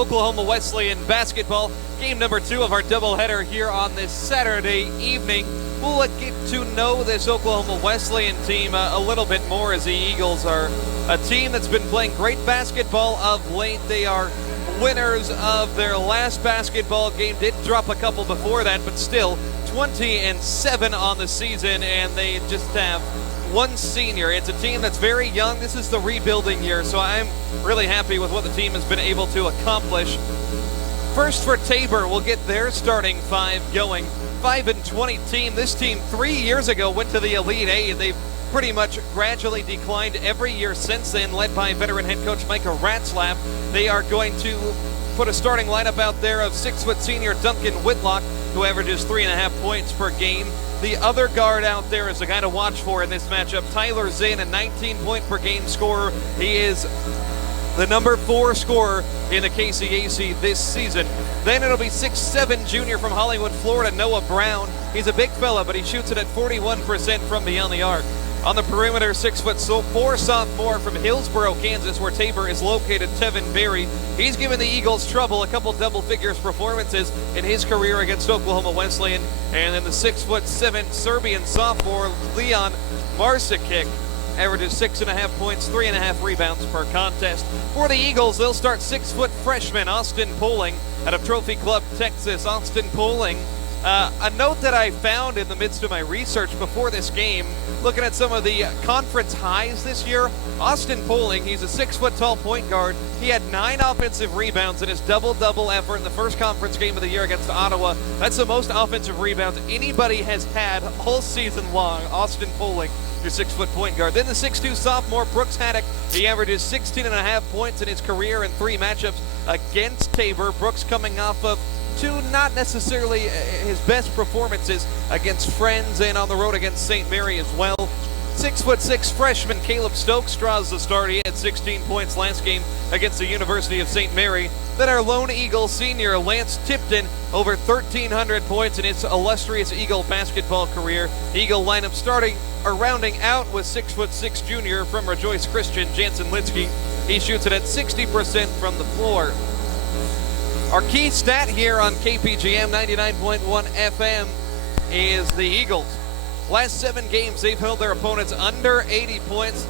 Oklahoma Wesleyan basketball. Game number 2 of our doubleheader here on this Saturday evening. We'll get to know this Oklahoma Wesleyan team a little bit more, as the Eagles are a team that's been playing great basketball of late. They are winners of their last basketball game. Did drop a couple before that, but still 20-7 on the season, and they just have one senior. It's a team that's very young. This is the rebuilding year, so I'm really happy with what the team has been able to accomplish. First for Tabor, we'll get their starting 5 going. 5-20 team. This team 3 years ago went to the Elite Eight. They've pretty much gradually declined every year since then, led by veteran head coach Micah Ratzlaff. They are going to put a starting lineup out there of 6-foot senior Duncan Whitlock, who averages 3.5 points per game. The other guard out there is the guy to watch for in this matchup, Tyler Zinn, a 19-point-per-game scorer. He is the number 4 scorer in the KCAC this season. Then it'll be 6'7" junior from Hollywood, Florida, Noah Brown. He's a big fella, but he shoots it at 41% from beyond the arc. On the perimeter, 6'4" sophomore from Hillsboro, Kansas, where Tabor is located, Tevin Berry. He's given the Eagles trouble, a couple double figures performances in his career against Oklahoma Wesleyan. And then the 6'7" Serbian sophomore, Leon Marsikic, averages 6.5 points, 3.5 rebounds per contest. For the Eagles, they'll start 6-foot freshman Austin Poling out of Trophy Club, Texas. Austin Poling, a note that I found in the midst of my research before this game, looking at some of the conference highs this year, Austin Poling, he's a 6-foot-tall point guard. He had 9 offensive rebounds in his double-double effort in the first conference game of the year against Ottawa. That's the most offensive rebounds anybody has had all season long. Austin Poling, your 6-foot point guard. Then the 6'2" sophomore Brooks Haddock. He averages 16.5 points in his career in 3 matchups against Tabor. Brooks coming off of 2 not necessarily his best performances against Friends and on the road against St. Mary as well. 6'6" freshman Caleb Stokes draws the start. He had 16 points last game against the University of St. Mary. Then our lone Eagle senior Lance Tipton, over 1,300 points in his illustrious Eagle basketball career. Eagle lineup starting or rounding out with 6'6" junior from Rejoice Christian, Jansen Litsky. He shoots it at 60% from the floor. Our key stat here on KPGM 99.1 FM is the Eagles. Last 7 games, they've held their opponents under 80 points.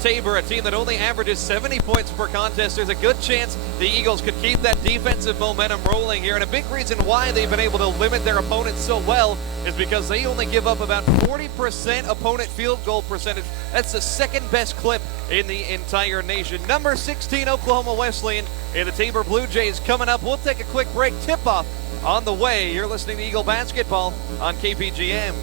Tabor, a team that only averages 70 points per contest. There's a good chance the Eagles could keep that defensive momentum rolling here. And a big reason why they've been able to limit their opponents so well is because they only give up about 40% opponent field goal percentage. That's the second best clip in the entire nation. Number 16, Oklahoma Wesleyan, and the Tabor Blue Jays coming up. We'll take a quick break. Tip-off on the way. You're listening to Eagle Basketball on KPGM.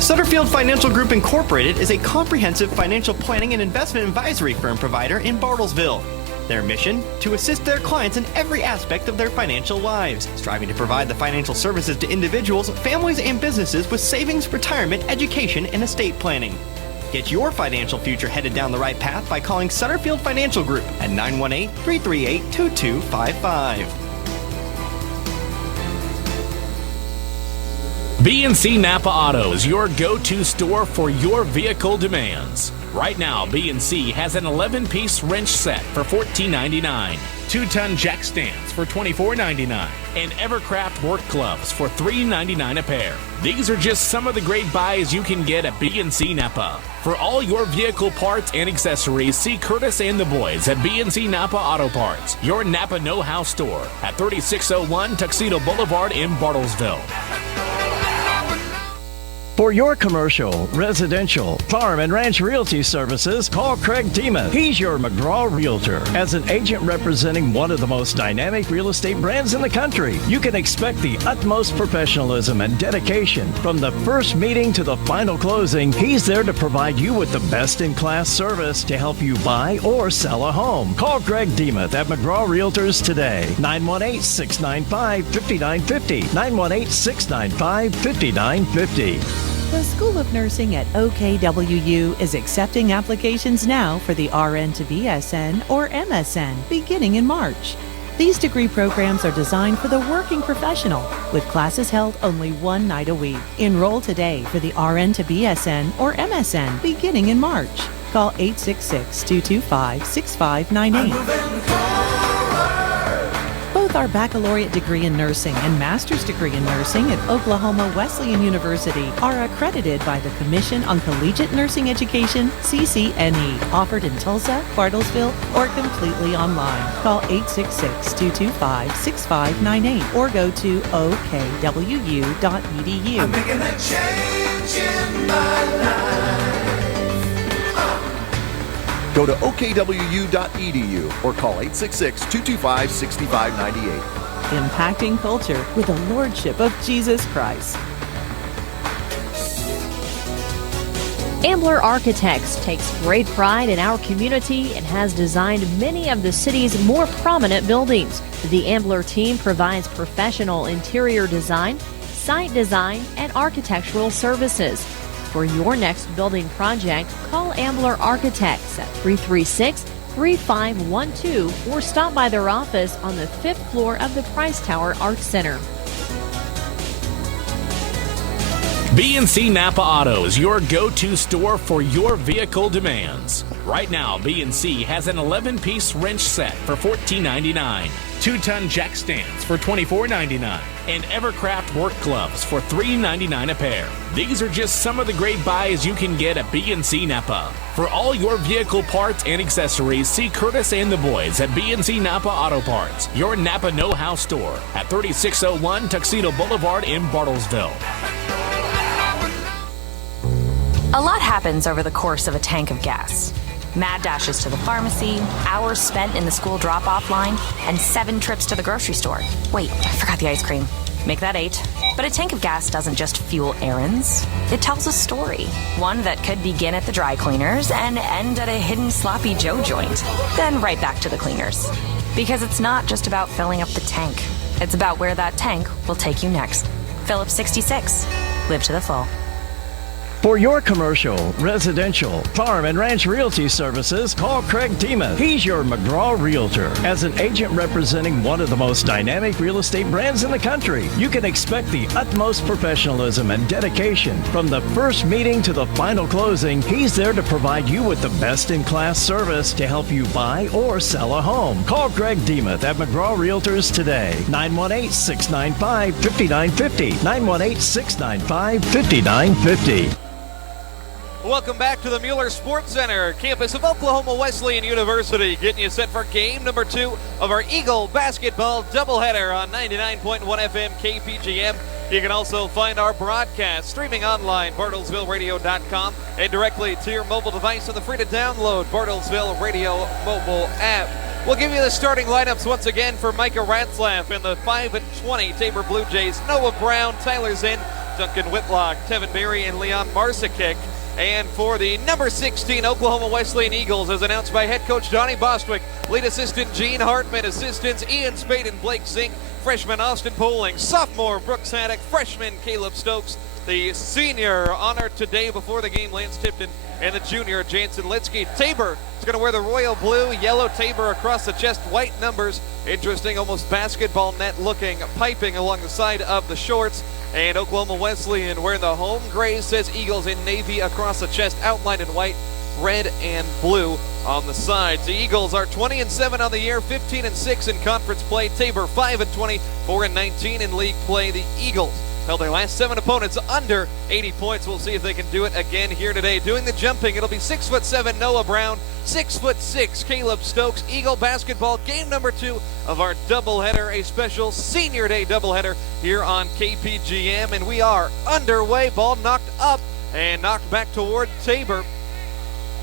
Sutterfield Financial Group Incorporated is a comprehensive financial planning and investment advisory firm provider in Bartlesville. Their mission, to assist their clients in every aspect of their financial lives, striving to provide the financial services to individuals, families, and businesses with savings, retirement, education, and estate planning. Get your financial future headed down the right path by calling Sutterfield Financial Group at 918-338-2255. B&C Napa Auto is your go-to store for your vehicle demands. Right now, B&C has an 11-piece wrench set for $14.99, 2-ton jack stands for $24.99, and Evercraft work gloves for $3.99 a pair. These are just some of the great buys you can get at B&C Napa. For all your vehicle parts and accessories, see Curtis and the boys at B&C Napa Auto Parts, your Napa know-how store at 3601 Tuxedo Boulevard in Bartlesville. For your commercial, residential, farm, and ranch realty services, call Craig Tima. He's your McGraw Realtor. As an agent representing one of the most dynamic real estate brands in the country, you can expect the utmost professionalism and dedication. From the first meeting to the final closing, he's there to provide you with the best-in-class service to help you buy or sell a home. Call Greg Demuth at McGraw Realtors today. 918-695-5950. 918-695-5950. The School of Nursing at OKWU is accepting applications now for the RN to BSN or MSN beginning in March. These degree programs are designed for the working professional, with classes held only 1 night a week. Enroll today for the RN to BSN or MSN beginning in March. Call 866-225-6598. Both our baccalaureate degree in nursing and master's degree in nursing at Oklahoma Wesleyan University are accredited by the Commission on Collegiate Nursing Education, CCNE, offered in Tulsa, Bartlesville, or completely online. Call 866-225-6598 or go to OKWU.edu. I'm making a change in my life. Go to OKWU.edu or call 866-225-6598. Impacting culture with the Lordship of Jesus Christ. Ambler Architects takes great pride in our community and has designed many of the city's more prominent buildings. The Ambler team provides professional interior design, site design, and architectural services. For your next building project, call Ambler Architects at 336-3512 or stop by their office on the 5th floor of the Price Tower Arts Center. B&C Napa Auto is your go-to store for your vehicle demands. Right now, B&C has an 11-piece wrench set for $14.99, 2-ton jack stands for $24.99, and Evercraft work gloves for $3.99 a pair. These are just some of the great buys you can get at B&C Napa. For all your vehicle parts and accessories, see Curtis and the boys at B&C Napa Auto Parts, your Napa know-how store at 3601 Tuxedo Boulevard in Bartlesville. A lot happens over the course of a tank of gas. Mad dashes to the pharmacy, hours spent in the school drop-off line, and 7 trips to the grocery store. Wait, I forgot the ice cream. Make that 8. But a tank of gas doesn't just fuel errands. It tells a story. One that could begin at the dry cleaners and end at a hidden sloppy Joe joint. Then right back to the cleaners. Because it's not just about filling up the tank. It's about where that tank will take you next. Phillips 66. Live to the full. For your commercial, residential, farm, and ranch realty services, call Craig Tima. He's your McGraw Realtor. As an agent representing one of the most dynamic real estate brands in the country, you can expect the utmost professionalism and dedication. From the first meeting to the final closing, he's there to provide you with the best-in-class service to help you buy or sell a home. Call Craig Demuth at McGraw Realtors today. 918-695-5950. 918-695-5950. Welcome back to the Mueller Sports Center, campus of Oklahoma Wesleyan University, getting you set for game number 2 of our Eagle basketball doubleheader on 99.1 FM KPGM. You can also find our broadcast streaming online, BartlesvilleRadio.com, and directly to your mobile device on the free-to-download Bartlesville Radio mobile app. We'll give you the starting lineups once again for Micah Ratzlaff in the 5-20 Tabor Blue Jays. Noah Brown, Tyler Zinn, Duncan Whitlock, Tevin Berry, and Leon Marsikic. And for the number 16 Oklahoma Wesleyan Eagles, as announced by head coach Donnie Bostwick, lead assistant Gene Hartman, assistants Ian Spade and Blake Zink, freshman Austin Poling, sophomore Brooks Haddock, freshman Caleb Stokes, the senior honored today before the game, Lance Tipton, and the junior Jansen Litsky. Tabor is going to wear the royal blue, yellow Tabor across the chest, white numbers. Interesting, almost basketball net looking piping along the side of the shorts. And Oklahoma Wesleyan wearing the home gray, says Eagles in navy across the chest, outlined in white, red and blue on the sides. The Eagles are 20-7 on the year, 15-6 in conference play. Tabor 5-20, 4-19 in league play. The Eagles held their last 7 opponents under 80 points. We'll see if they can do it again here today. Doing the jumping, it'll be 6'7" Noah Brown, 6'6" Caleb Stokes. Eagle basketball, game number 2 of our doubleheader, a special Senior Day doubleheader here on KPGM, and we are underway. Ball knocked up and knocked back toward Tabor.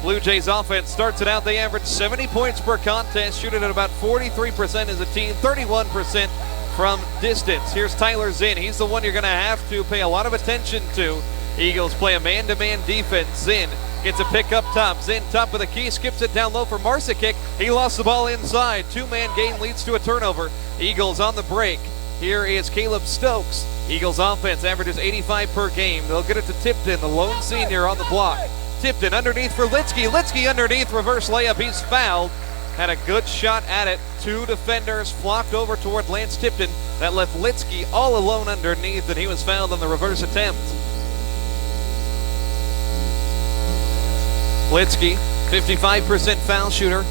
Blue Jays offense starts it out. They average 70 points per contest, shooting at about 43% as a team, 31% from distance. Here's Tyler Zinn. He's the one you're going to have to pay a lot of attention to. Eagles play a man-to-man defense. Zinn gets a pick up top. Zinn top of the key, skips it down low for Marsikic. He lost the ball inside. 2-man game leads to a turnover. Eagles on the break. Here is Caleb Stokes. Eagles offense averages 85 per game. They'll get it to Tipton, the lone senior on the block. Tipton underneath for Litsky. Litsky underneath, reverse layup. He's fouled. Had a good shot at it. 2 defenders flocked over toward Lance Tipton. That left Litsky all alone underneath, and he was fouled on the reverse attempt. Litsky 55% foul shooter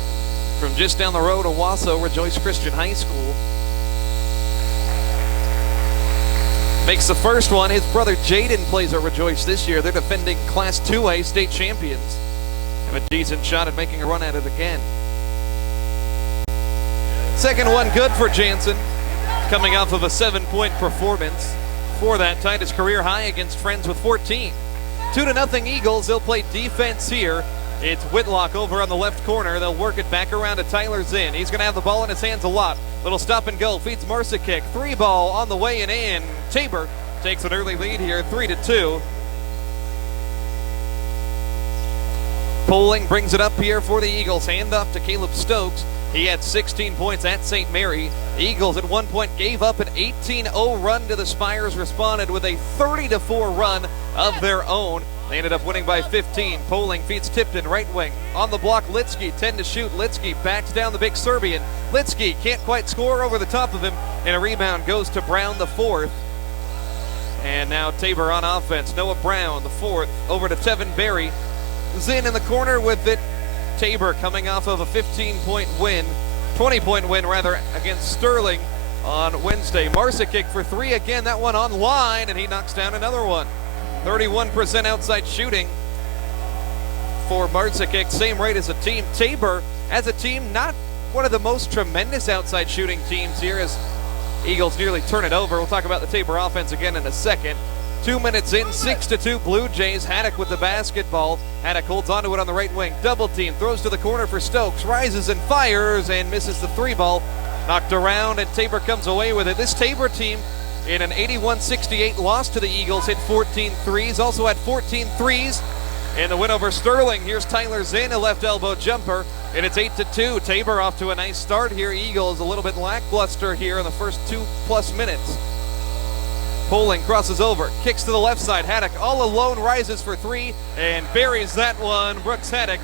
from just down the road, Owasso Rejoice Christian High School. Makes the first one. His brother Jaden plays at Rejoice this year. They're defending Class 2A state champions. Have a decent shot at making a run at it again. Second one good for Jansen, coming off of a 7-point performance. For that, tied his career high against Friends with 14. 2-0 Eagles. They'll play defense here. It's Whitlock over on the left corner. They'll work it back around to Tyler Zinn. He's going to have the ball in his hands a lot. Little stop and go. Feeds Marsikic. 3-ball on the way and in. Tabor takes an early lead here, 3-2. Poling brings it up here for the Eagles. Handoff to Caleb Stokes. He had 16 points at St. Mary. The Eagles at one point gave up an 18-0 run to the Spires, responded with a 30-4 run of their own. They ended up winning by 15. Poling feeds Tipton, right wing. On the block, Litsky, 10 to shoot. Litsky backs down the big Serbian. Litsky can't quite score over the top of him, and a rebound goes to Brown, the fourth. And now Tabor on offense. Noah Brown, the fourth, over to Tevin Berry. Zinn in the corner with it. Tabor coming off of a 20-point win rather, against Sterling on Wednesday. Marsikic for three again, that one online, and he knocks down another one. 31% outside shooting for Marsikic, same rate as a team. Tabor, as a team, not one of the most tremendous outside shooting teams here as Eagles nearly turn it over. We'll talk about the Tabor offense again in a second. 2 minutes in, 6-2 Blue Jays. Haddock with the basketball. Haddock holds onto it on the right wing. Double team, throws to the corner for Stokes. Rises and fires and misses the 3-ball. Knocked around and Tabor comes away with it. This Tabor team in an 81-68 loss to the Eagles hit 14 threes. Also had 14 threes in the win over Sterling. Here's Tyler Zinn, a left elbow jumper. And it's 8-2. Tabor off to a nice start here. Eagles a little bit lackluster here in the first 2+ minutes. Poling crosses over, kicks to the left side. Haddock all alone rises for three and buries that one. Brooks Haddock,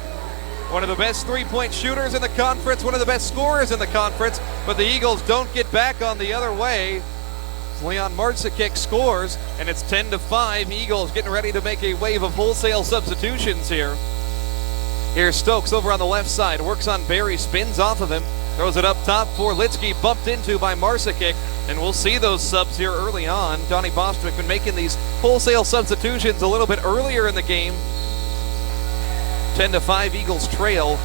one of the best three-point shooters in the conference, one of the best scorers in the conference, but the Eagles don't get back on the other way. Leon Marsikic scores, and it's 10-5. Eagles getting ready to make a wave of wholesale substitutions here. Here's Stokes over on the left side, works on Berry, spins off of him, throws it up top for Litsky, bumped into by Marsikic, and we'll see those subs here early on. Donnie Bostwick been making these wholesale substitutions a little bit earlier in the game. 10-5 Eagles trail.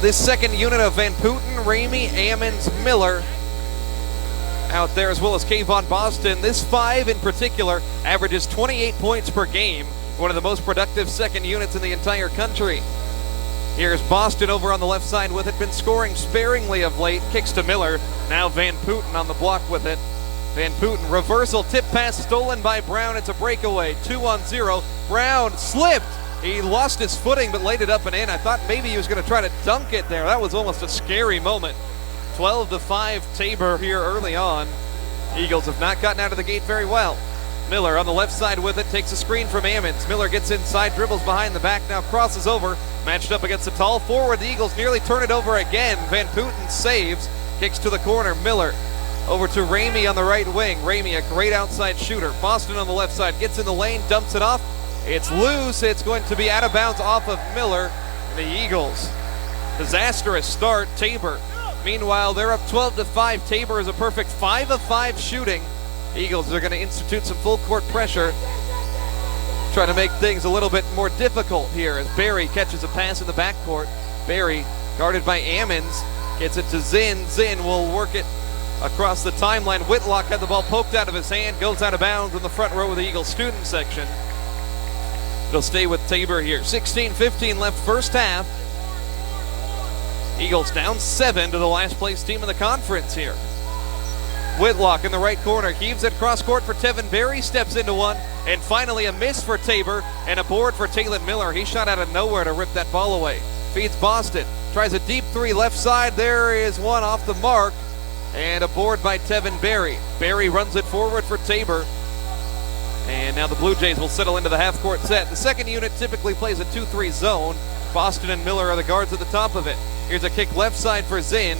This second unit of Van Putten, Ramey, Ammons, Miller out there, as well as Kayvon Boston. This five in particular averages 28 points per game. One of the most productive second units in the entire country. Here's Boston over on the left side with it. Been scoring sparingly of late. Kicks to Miller. Now Van Putten on the block with it. Van Putten, reversal, tip pass stolen by Brown. It's a breakaway. 2-on-0. Brown slipped. He lost his footing but laid it up and in. I thought maybe he was going to try to dunk it there. That was almost a scary moment. 12-5 Tabor here early on. Eagles have not gotten out of the gate very well. Miller on the left side with it, takes a screen from Ammons. Miller gets inside, dribbles behind the back, now crosses over. Matched up against the tall forward. The Eagles nearly turn it over again. Van Putten saves, kicks to the corner. Miller over to Ramey on the right wing. Ramey, a great outside shooter. Boston on the left side, gets in the lane, dumps it off. It's loose. It's going to be out of bounds off of Miller. The Eagles, disastrous start. Tabor, meanwhile, they're up 12-5. Tabor is a perfect 5 of 5 shooting. Eagles are going to institute some full court pressure, trying to make things a little bit more difficult here as Berry catches a pass in the backcourt. Berry, guarded by Ammons, gets it to Zinn. Zinn will work it across the timeline. Whitlock had the ball poked out of his hand, goes out of bounds in the front row of the Eagles student section. It'll stay with Tabor here. 16-15 left first half. Eagles down 7 to the last place team in the conference here. Whitlock in the right corner, heaves it cross court for Tevin Berry, steps into one, and finally a miss for Tabor and a board for Talon Miller. He shot out of nowhere to rip that ball away. Feeds Boston, tries a deep three left side. There is one off the mark, and a board by Tevin Berry. Berry runs it forward for Tabor, and now the Blue Jays will settle into the half-court set. The second unit typically plays a 2-3 zone. Boston and Miller are the guards at the top of it. Here's a kick left side for Zinn.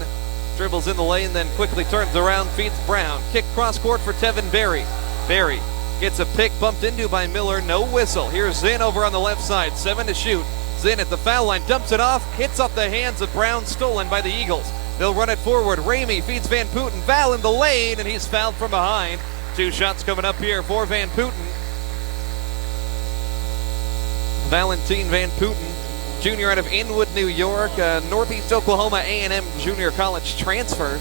Dribbles in the lane, then quickly turns around, feeds Brown. Kick cross court for Tevin Berry. Berry gets a pick bumped into by Miller, no whistle. Here's Zinn over on the left side, 7 to shoot. Zinn at the foul line, dumps it off, hits off the hands of Brown, stolen by the Eagles. They'll run it forward. Ramey feeds Van Putten. Val in the lane, and he's fouled from behind. 2 shots coming up here for Van Putten. Valentine Van Putten, junior out of Inwood, New York, Northeast Oklahoma A&M junior college transfer.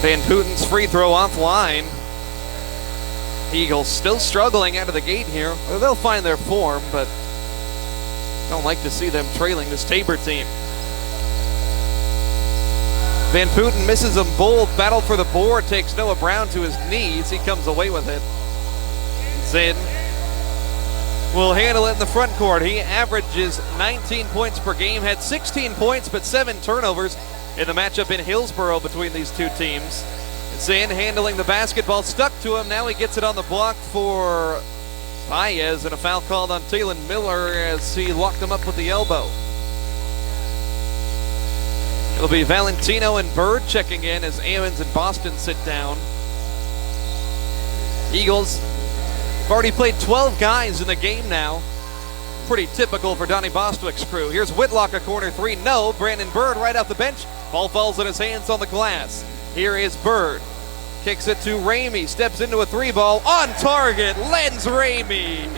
Van Putten's free throw offline. Eagles still struggling out of the gate here. They'll find their form, but don't like to see them trailing this Tabor team. Van Putten misses them both. Battle for the board, takes Noah Brown to his knees. He comes away with it. Zinn will handle it in the front court. He averages 19 points per game, had 16 points but 7 turnovers in the matchup in Hillsboro between these two teams. Zinn handling the basketball, stuck to him. Now he gets it on the block for Baez, and a foul called on Talon Miller as he locked him up with the elbow. It'll be Valentino and Bird checking in as Ammons and Boston sit down. Eagles have already played 12 guys in the game now. Pretty typical for Donnie Bostwick's crew. Here's Whitlock, a corner 3. No. Brandon Bird right off the bench. Ball falls in his hands on the glass. Here is Bird. Kicks it to Ramey. Steps into a 3-ball. On target. Lens Ramey.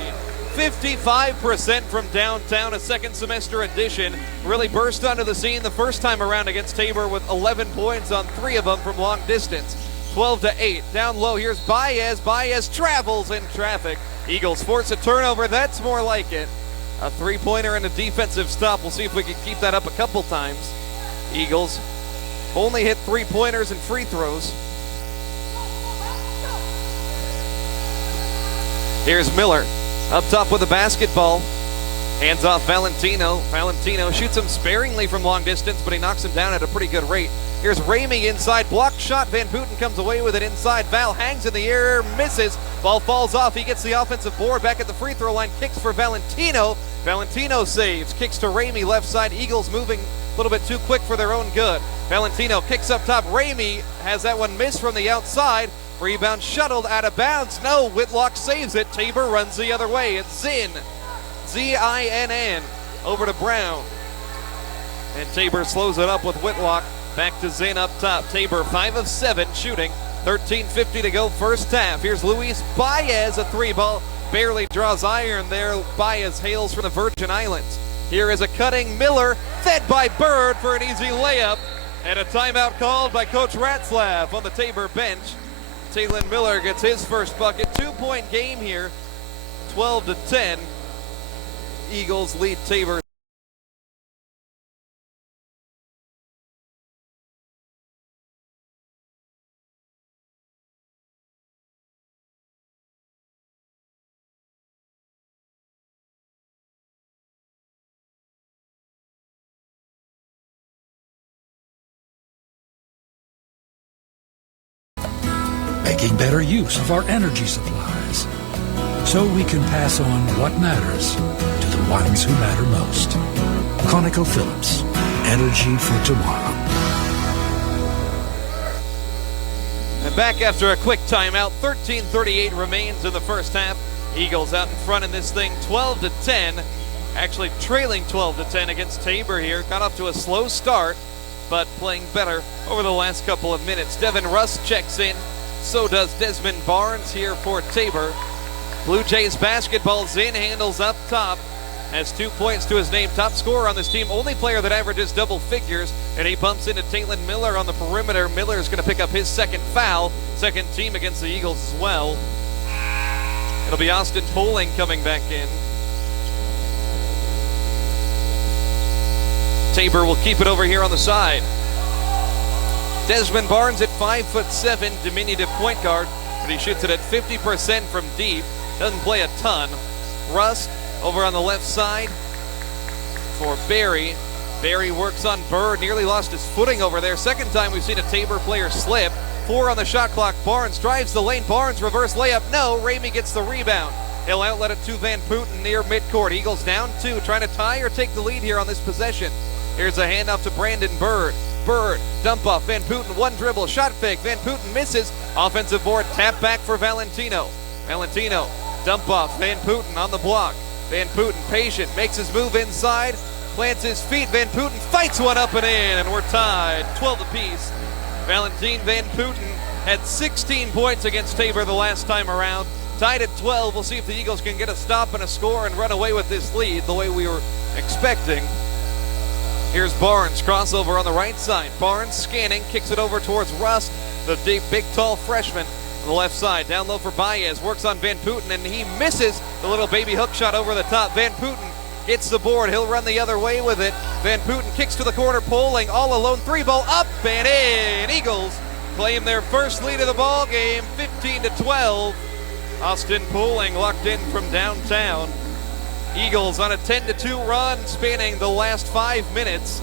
55% from downtown. A second semester addition. Really burst onto the scene the first time around against Tabor with 11 points on 3 of them from long distance. 12-8. Down low. Here's Baez. Baez travels in traffic. Eagles force a turnover. That's more like it. A 3-pointer and a defensive stop. We'll see if we can keep that up a couple times. Eagles only hit 3-pointers and free throws. Here's Miller up top with the basketball. Hands off Valentino. Valentino shoots him sparingly from long distance, but he knocks him down at a pretty good rate. Here's Ramey inside, block shot. Van Putten comes away with it inside. Val hangs in the air, misses. Ball falls off. He gets the offensive board back at the free throw line. Kicks for Valentino. Valentino saves. Kicks to Ramey left side. Eagles moving a little bit too quick for their own good. Valentino kicks up top. Ramey has that one missed from the outside. Rebound shuttled out of bounds. No, Whitlock saves it. Tabor runs the other way. It's Zinn. Z-I-N-N. Over to Brown. And Tabor slows it up with Whitlock. Back to Zinn up top. Tabor 5 of 7 shooting. 13:50 to go first half. Here's Luis Baez, a 3-ball. Barely draws iron there. Baez hails from the Virgin Islands. Here is a cutting Miller, fed by Bird for an easy layup. And a timeout called by Coach Ratzlaff on the Tabor bench. Talon Miller gets his first bucket. 2-point game here. 12-10. Eagles lead Tabor. Making better use of our energy supplies so we can pass on what matters to the ones who matter most. ConocoPhillips, energy for tomorrow. And back after a quick timeout. 13:38 remains in the first half. Eagles out in front in this thing, 12-10. Actually trailing 12-10 against Tabor here. Got off to a slow start, but playing better over the last couple of minutes. Devin Rust checks in. So does Desmond Barnes here for Tabor. Blue Jays basketball. Zinn handles up top. Has 2 points to his name. Top scorer on this team. Only player that averages double figures. And he bumps into Talon Miller on the perimeter. Miller is going to pick up his second foul. Second team against the Eagles as well. It'll be Austin Poling coming back in. Tabor will keep it over here on the side. Desmond Barnes at 5'7", diminutive point guard, but he shoots it at 50% from deep. Doesn't play a ton. Rust over on the left side for Barry. Barry works on Bird, nearly lost his footing over there. Second time we've seen a Tabor player slip. 4 on the shot clock. Barnes drives the lane. Barnes reverse layup. No, Ramey gets the rebound. He'll outlet it to Van Putten near midcourt. Eagles down 2, trying to tie or take the lead here on this possession. Here's a handoff to Brandon Bird. Bird, dump off, Van Putten, one dribble, shot fake, Van Putten misses, offensive board, tap back for Valentino. Valentino Dump off, Van Putten on the block. Van Putten patient, makes his move inside, plants his feet. Van Putten fights one up and in, and we're tied 12 apiece. Valentin Van Putten had 16 points against Tabor the last time around. Tied at 12. We'll see if the Eagles can get a stop and a score and run away with this lead the way we were expecting. Here's Barnes, crossover on the right side. Barnes scanning, kicks it over towards Rust, the deep, big, tall freshman on the left side. Down low for Baez, works on Van Putten, and he misses the little baby hook shot over the top. Van Putten gets the board. He'll run the other way with it. Van Putten kicks to the corner, Poling all alone. 3-ball up and in. Eagles claim their first lead of the ball game, 15-12. Austin Poling locked in from downtown. Eagles on a 10-2 run spanning the last 5 minutes.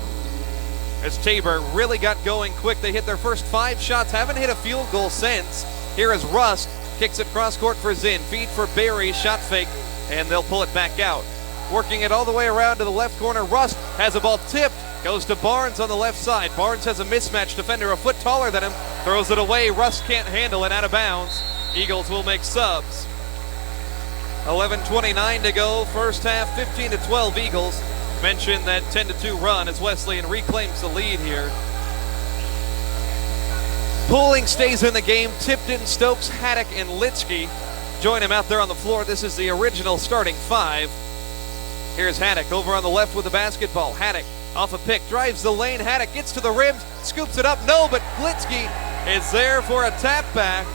As Tabor really got going quick, they hit their first 5 shots, haven't hit a field goal since. Here is Rust, kicks it cross court for Zinn, feed for Barry, shot fake, and they'll pull it back out. Working it all the way around to the left corner, Rust has a ball tipped, goes to Barnes on the left side. Barnes has a mismatch defender a foot taller than him, throws it away. Rust can't handle it, out of bounds. Eagles will make subs. 11:29 to go, first half, 15-12 Eagles. Mentioned that 10-2 run as Wesleyan reclaims the lead here. Poling stays in the game. Tipton, Stokes, Haddock, and Litsky join him out there on the floor. This is the original starting 5. Here's Haddock over on the left with the basketball. Haddock off a pick, drives the lane. Haddock gets to the rim, scoops it up. No, but Litsky is there for a tap back.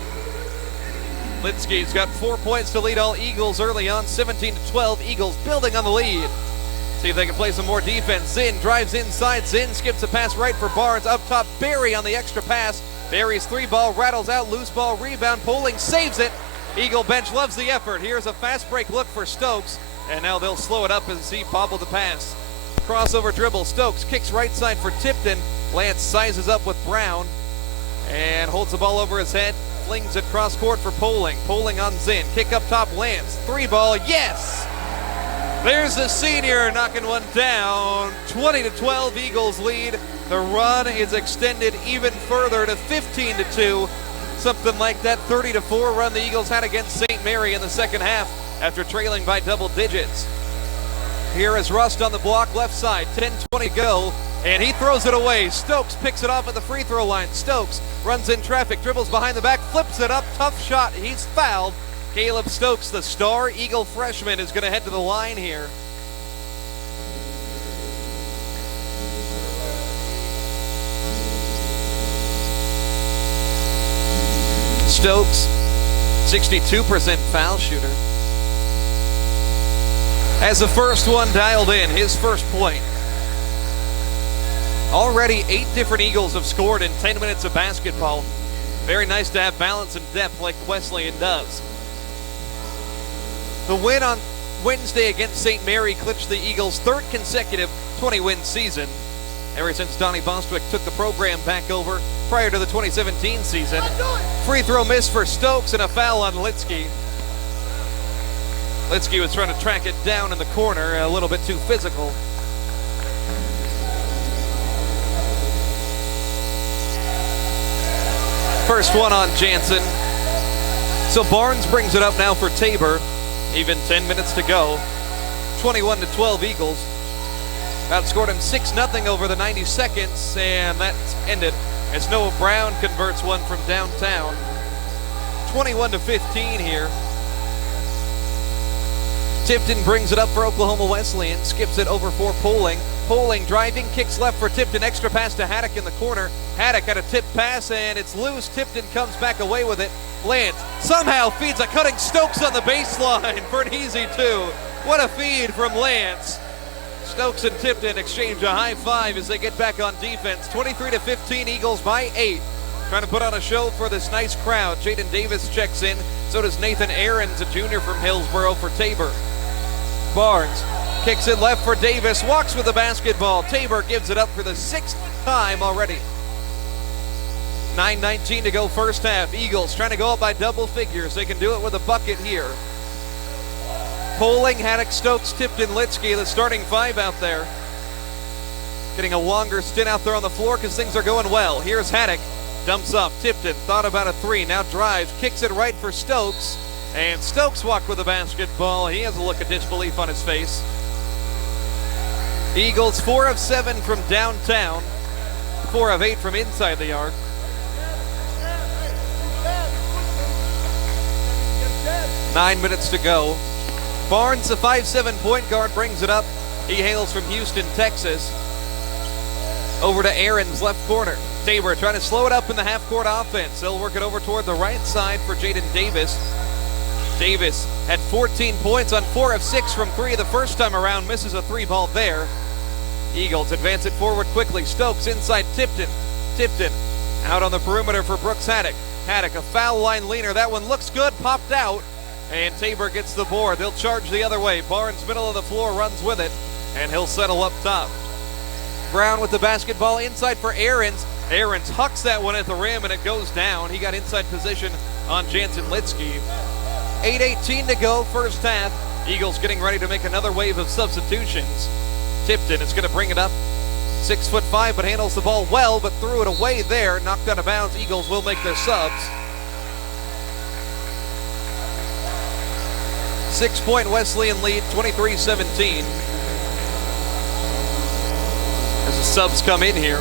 Litsky's got 4 points to lead all Eagles early on, 17-12. Eagles building on the lead. See if they can play some more defense. Zinn drives inside. Zinn skips a pass right for Barnes. Up top, Barry on the extra pass. Barry's 3-ball rattles out. Loose ball rebound. Poling saves it. Eagle bench loves the effort. Here's a fast break look for Stokes. And now they'll slow it up as he bobbled the pass. Crossover dribble. Stokes kicks right side for Tipton. Lance sizes up with Brown and holds the ball over his head. Flings it cross court for Poling. Poling on Zinn. Kick up top, Lance. 3-ball, yes! There's the senior knocking one down. 20-12 Eagles lead. The run is extended even further to 15-2. Something like that 30-4 run the Eagles had against St. Mary in the second half after trailing by double digits. Here is Rust on the block, left side, 10:20 to go, and he throws it away. Stokes picks it off at the free throw line. Stokes runs in traffic, dribbles behind the back, flips it up, tough shot, he's fouled. Caleb Stokes, the star Eagle freshman, is going to head to the line here. Stokes, 62% foul shooter. Has the first one dialed in, his first point. Already 8 different Eagles have scored in 10 minutes of basketball. Very nice to have balance and depth like Wesleyan does. The win on Wednesday against St. Mary clinched the Eagles' 3rd consecutive 20-win season. Ever since Donnie Bostwick took the program back over prior to the 2017 season. Free throw miss for Stokes and a foul on Litsky. Litsky was trying to track it down in the corner, a little bit too physical. First one on Jansen. So Barnes brings it up now for Tabor. Even 10 minutes to go. 21-12 Eagles. Outscored him 6-0 over the 90 seconds, and that's ended as Noah Brown converts one from downtown. 21-15 here. Tipton brings it up for Oklahoma Wesleyan, skips it over for Poling. Poling driving, kicks left for Tipton, extra pass to Haddock in the corner. Haddock got a tip pass and it's loose. Tipton comes back away with it. Lance somehow feeds a cutting Stokes on the baseline for an easy 2. What a feed from Lance. Stokes and Tipton exchange a high five as they get back on defense. 23-15 Eagles by 8. Trying to put on a show for this nice crowd. Jaden Davis checks in. So does Nathan Aarons, a junior from Hillsboro for Tabor. Barnes kicks it left for Davis, walks with the basketball. Tabor gives it up for the 6th time already. 9:19 to go first half. Eagles trying to go up by double figures. They can do it with a bucket here. Poling, Haddock, Stokes, Tipton, Litsky, the starting 5 out there. Getting a longer stint out there on the floor because things are going well. Here's Haddock, dumps off. Tipton thought about a 3, now drives, kicks it right for Stokes. And Stokes walked with the basketball. He has a look of disbelief on his face. Eagles 4 of 7 from downtown, 4 of 8 from inside the arc. Nine minutes to go. Barnes, the 5'7" point guard, brings it up. He hails from Houston, Texas. Over to Aaron's left corner. Tabor trying to slow it up in the half-court offense. They'll work it over toward the right side for Jaden Davis. Davis had 14 points on 4 of 6 from 3 the first time around. Misses a 3-ball there. Eagles advance it forward quickly. Stokes inside Tipton. Tipton out on the perimeter for Brooks Haddock. Haddock, a foul line leaner. That one looks good, popped out. And Tabor gets the board. They'll charge the other way. Barnes, middle of the floor, runs with it. And he'll settle up top. Brown with the basketball inside for Ahrens. Ahrens hucks that one at the rim and it goes down. He got inside position on Jansen Litsky. 8:18 to go, first half. Eagles getting ready to make another wave of substitutions. Tipton is going to bring it up. 6'5", but handles the ball well, but threw it away there. Knocked out of bounds. Eagles will make their subs. 6-point Wesleyan lead, 23-17. As the subs come in here.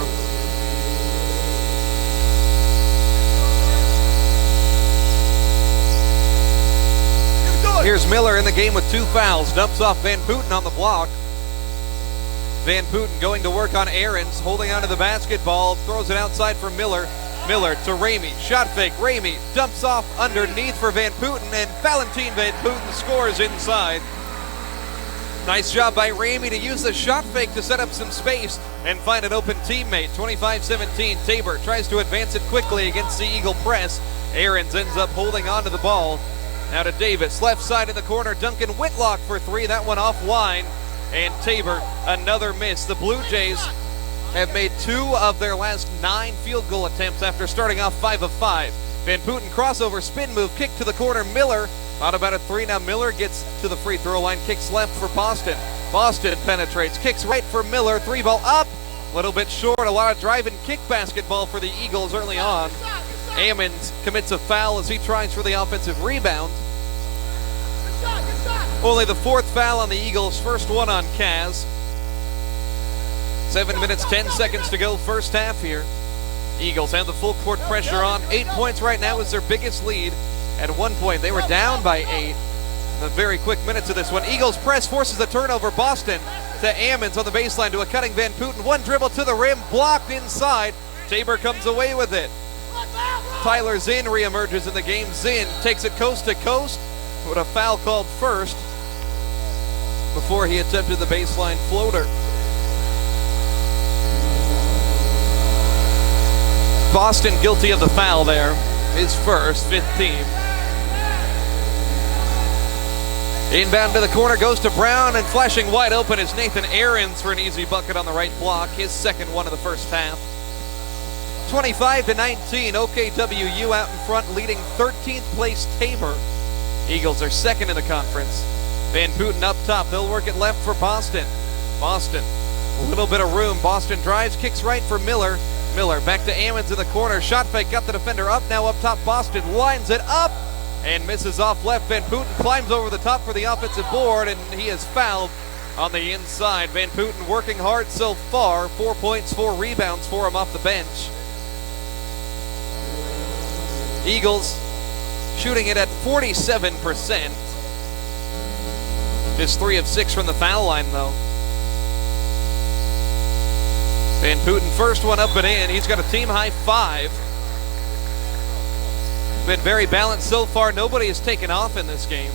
Here's Miller in the game with 2 fouls. Dumps off Van Putten on the block. Van Putten going to work on Ahrens, holding onto the basketball, throws it outside for Miller. Miller to Ramey, shot fake, Ramey dumps off underneath for Van Putten, and Valentin Van Putten scores inside. Nice job by Ramey to use the shot fake to set up some space and find an open teammate. 25-17, Tabor tries to advance it quickly against the Eagle press. Ahrens ends up holding onto the ball. Now to Davis, left side in the corner, Duncan Whitlock for 3, that one offline. And Tabor, another miss. The Blue Jays have made 2 of their last 9 field goal attempts after starting off 5 of 5. Van Putten crossover, spin move, kick to the corner. Miller, thought about a 3. Now Miller gets to the free throw line, kicks left for Boston. Boston penetrates, kicks right for Miller. 3-ball up, a little bit short. A lot of drive and kick basketball for the Eagles early on. Ammons commits a foul as he tries for the offensive rebound. Only the 4th foul on the Eagles, first one on Kaz. 7 minutes, 10 seconds to go, first half here. Eagles have the full court pressure on. 8 points right now is their biggest lead. At one point, they were down by 8. The very quick minutes of this one. Eagles press, forces a turnover. Boston to Ammons on the baseline to a cutting Van Putten. One dribble to the rim, blocked inside. Tabor comes away with it. Tyler Zinn reemerges in the game. Zinn takes it coast to coast with a foul called first before he attempted the baseline floater. Boston guilty of the foul there. His first, 5th team. Inbound to the corner, goes to Brown, and flashing wide open is Nathan Ahrens for an easy bucket on the right block. His second one of the first half. 25-19, OKWU out in front, leading 13th place Tabor. Eagles are second in the conference. Van Putten up top. They'll work it left for Boston. Boston, a little bit of room. Boston drives, kicks right for Miller. Miller back to Ammons in the corner. Shot fake, got the defender up. Now up top, Boston lines it up and misses off left. Van Putten climbs over the top for the offensive board, and he is fouled on the inside. Van Putten working hard so far. 4 points, 4 rebounds for him off the bench. Eagles shooting it at 47%. Just 3 of 6 from the foul line, though. Van Putten, first one up and in. He's got a team-high 5. Been very balanced so far. Nobody has taken off in this game.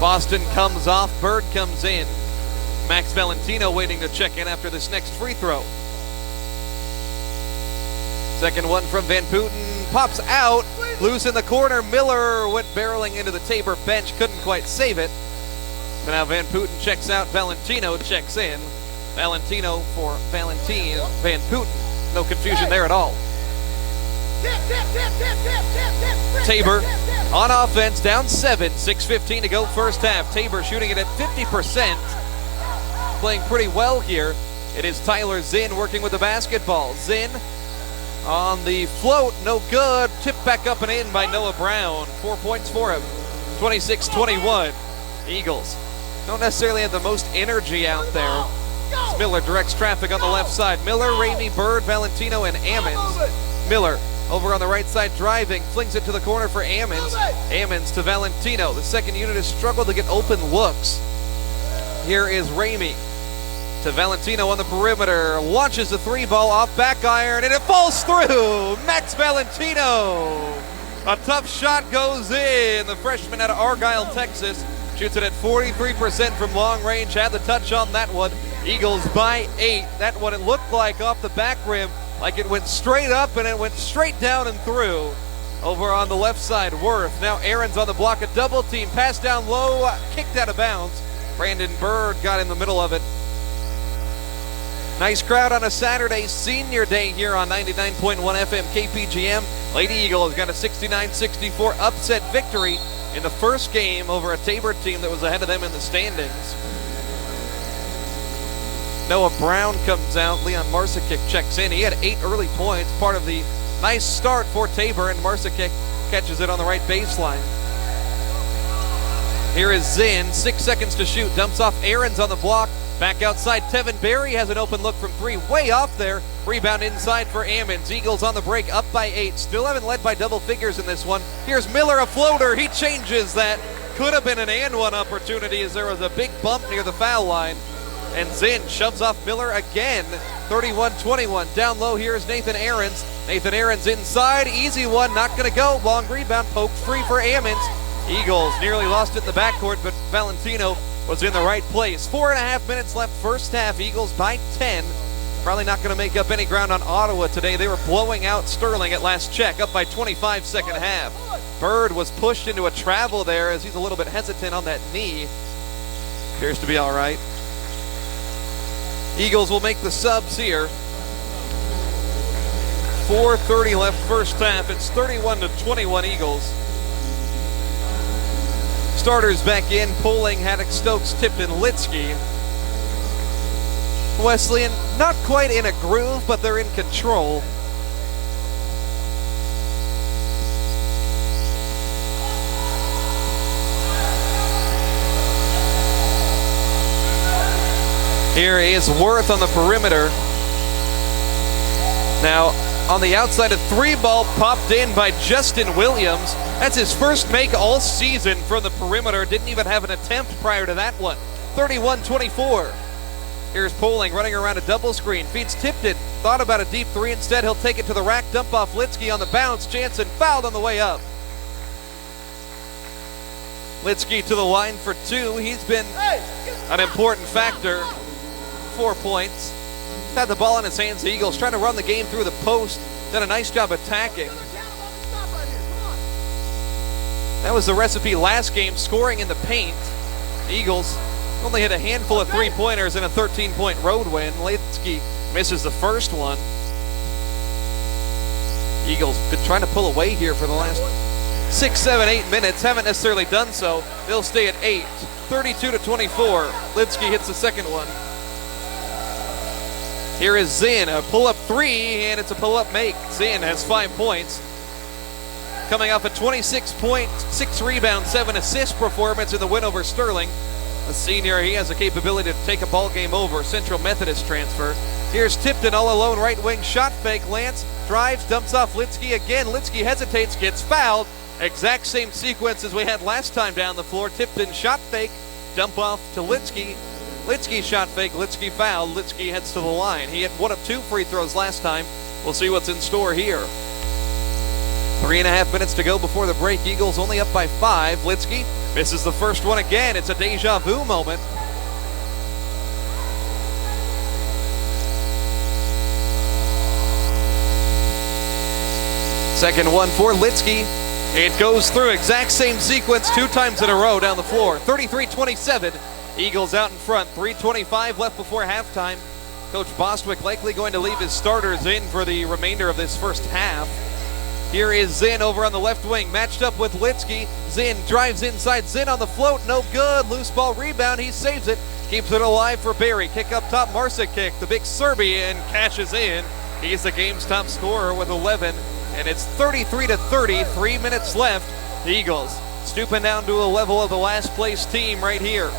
Boston comes off. Bird comes in. Max Valentino waiting to check in after this next free throw. Second one from Van Putten. Pops out. Loose in the corner. Miller went barreling into the Tabor bench. Couldn't quite save it. But now Van Putten checks out. Valentino checks in. Valentino for Valentin Van Putten. No confusion there at all. Tabor on offense, down 7. 6:15 to go first half. Tabor shooting it at 50%. Playing pretty well here. It is Tyler Zinn working with the basketball. Zinn on the float, no good. Tipped back up and in by Noah Brown. 4 points for him. 26-21. Eagles don't necessarily have the most energy out there. As Miller directs traffic on the left side. Miller, Ramey, Bird, Valentino, and Ammons. Miller over on the right side driving, flings it to the corner for Ammons. Ammons to Valentino. The second unit has struggled to get open looks. Here is Ramey to Valentino on the perimeter. Launches the three ball off back iron, and it falls through. Max Valentino. A tough shot goes in. The freshman out of Argyle, Texas, shoots it at 43% from long range. Had the touch on that one. Eagles by 8. That one, it looked like off the back rim, like it went straight up and it went straight down and through. Over on the left side, Worth. Now Aaron's on the block, a double team. Pass down low, kicked out of bounds. Brandon Bird got in the middle of it. Nice crowd on a Saturday, senior day here on 99.1 FM KPGM. Lady Eagles got a 69-64 upset victory in the first game over a Tabor team that was ahead of them in the standings. Noah Brown comes out. Leon Marsikic checks in. He had 8 early points, part of the nice start for Tabor, and Marsikic catches it on the right baseline. Here is Zinn, 6 seconds to shoot. Dumps off Aaron's on the block. Back outside, Tevin Berry has an open look from 3, way off there. Rebound inside for Ammons. Eagles on the break, up by 8. Still haven't led by double figures in this one. Here's Miller, a floater. He changes that. Could have been an and one opportunity as there was a big bump near the foul line. And Zinn shoves off Miller again. 31-21. Down low, here's Nathan Aarons. Nathan Aarons inside. Easy one, not going to go. Long rebound, poked free for Ammons. Eagles nearly lost it in the backcourt, but Valentino was in the right place. 4.5 minutes left first half. Eagles by 10. Probably not going to make up any ground on Ottawa today. They were blowing out Sterling at last check, up by 25 second half. Bird was pushed into a travel there as he's a little bit hesitant on that knee. Appears to be all right. Eagles will make the subs here. 4:30 left first half. It's 31-21 Eagles. Starters back in. Poling, Haddock, Stokes, Tipton, Litsky. Wesleyan not quite in a groove, but they're in control. Here is Worth on the perimeter. Now, on the outside, a 3-ball popped in by Justin Williams. That's his first make all season from the perimeter. Didn't even have an attempt prior to that one. 31-24. Here's Poling running around a double screen. Feeds Tipton. Thought about a deep 3 instead. He'll take it to the rack. Dump off Litsky on the bounce. Jansen fouled on the way up. Litsky to the line for 2. He's been an important factor. 4 points. Had the ball in his hands. The Eagles trying to run the game through the post. Done a nice job attacking. That was the recipe last game, scoring in the paint. The Eagles only hit a handful of 3-pointers in a 13-point road win. Litsky misses the first one. Eagles been trying to pull away here for the last 6, 7, 8 minutes. Haven't necessarily done so. They'll stay at 8. 32-24. Litsky hits the second one. Here is Zinn, a pull-up 3, and it's a pull-up make. Zinn has 5 points. Coming off a 26-point, 6 rebound, 7 assist performance in the win over Sterling. A senior, he has the capability to take a ball game over. Central Methodist transfer. Here's Tipton all alone, right wing shot fake. Lance drives, dumps off Litsky again. Litsky hesitates, gets fouled. Exact same sequence as we had last time down the floor. Tipton shot fake, dump off to Litsky. Litsky shot fake, Litsky fouled. Litsky heads to the line. He had 1 of 2 free throws last time. We'll see what's in store here. 3.5 minutes to go before the break. Eagles only up by 5. Litsky misses the first one again. It's a deja vu moment. Second one for Litsky. It goes through. Exact same sequence 2 times in a row down the floor. 33-27. Eagles out in front. 3:25 left before halftime. Coach Bostwick likely going to leave his starters in for the remainder of this first half. Here is Zinn over on the left wing, matched up with Litsky. Zinn drives inside. Zinn on the float, no good. Loose ball rebound. He saves it. Keeps it alive for Berry. Kick up top, Marsikic, the big Serbian, cashes in. He's the game's top scorer with 11, and it's 33-30, 3 minutes left. The Eagles stooping down to a level of the last place team right here.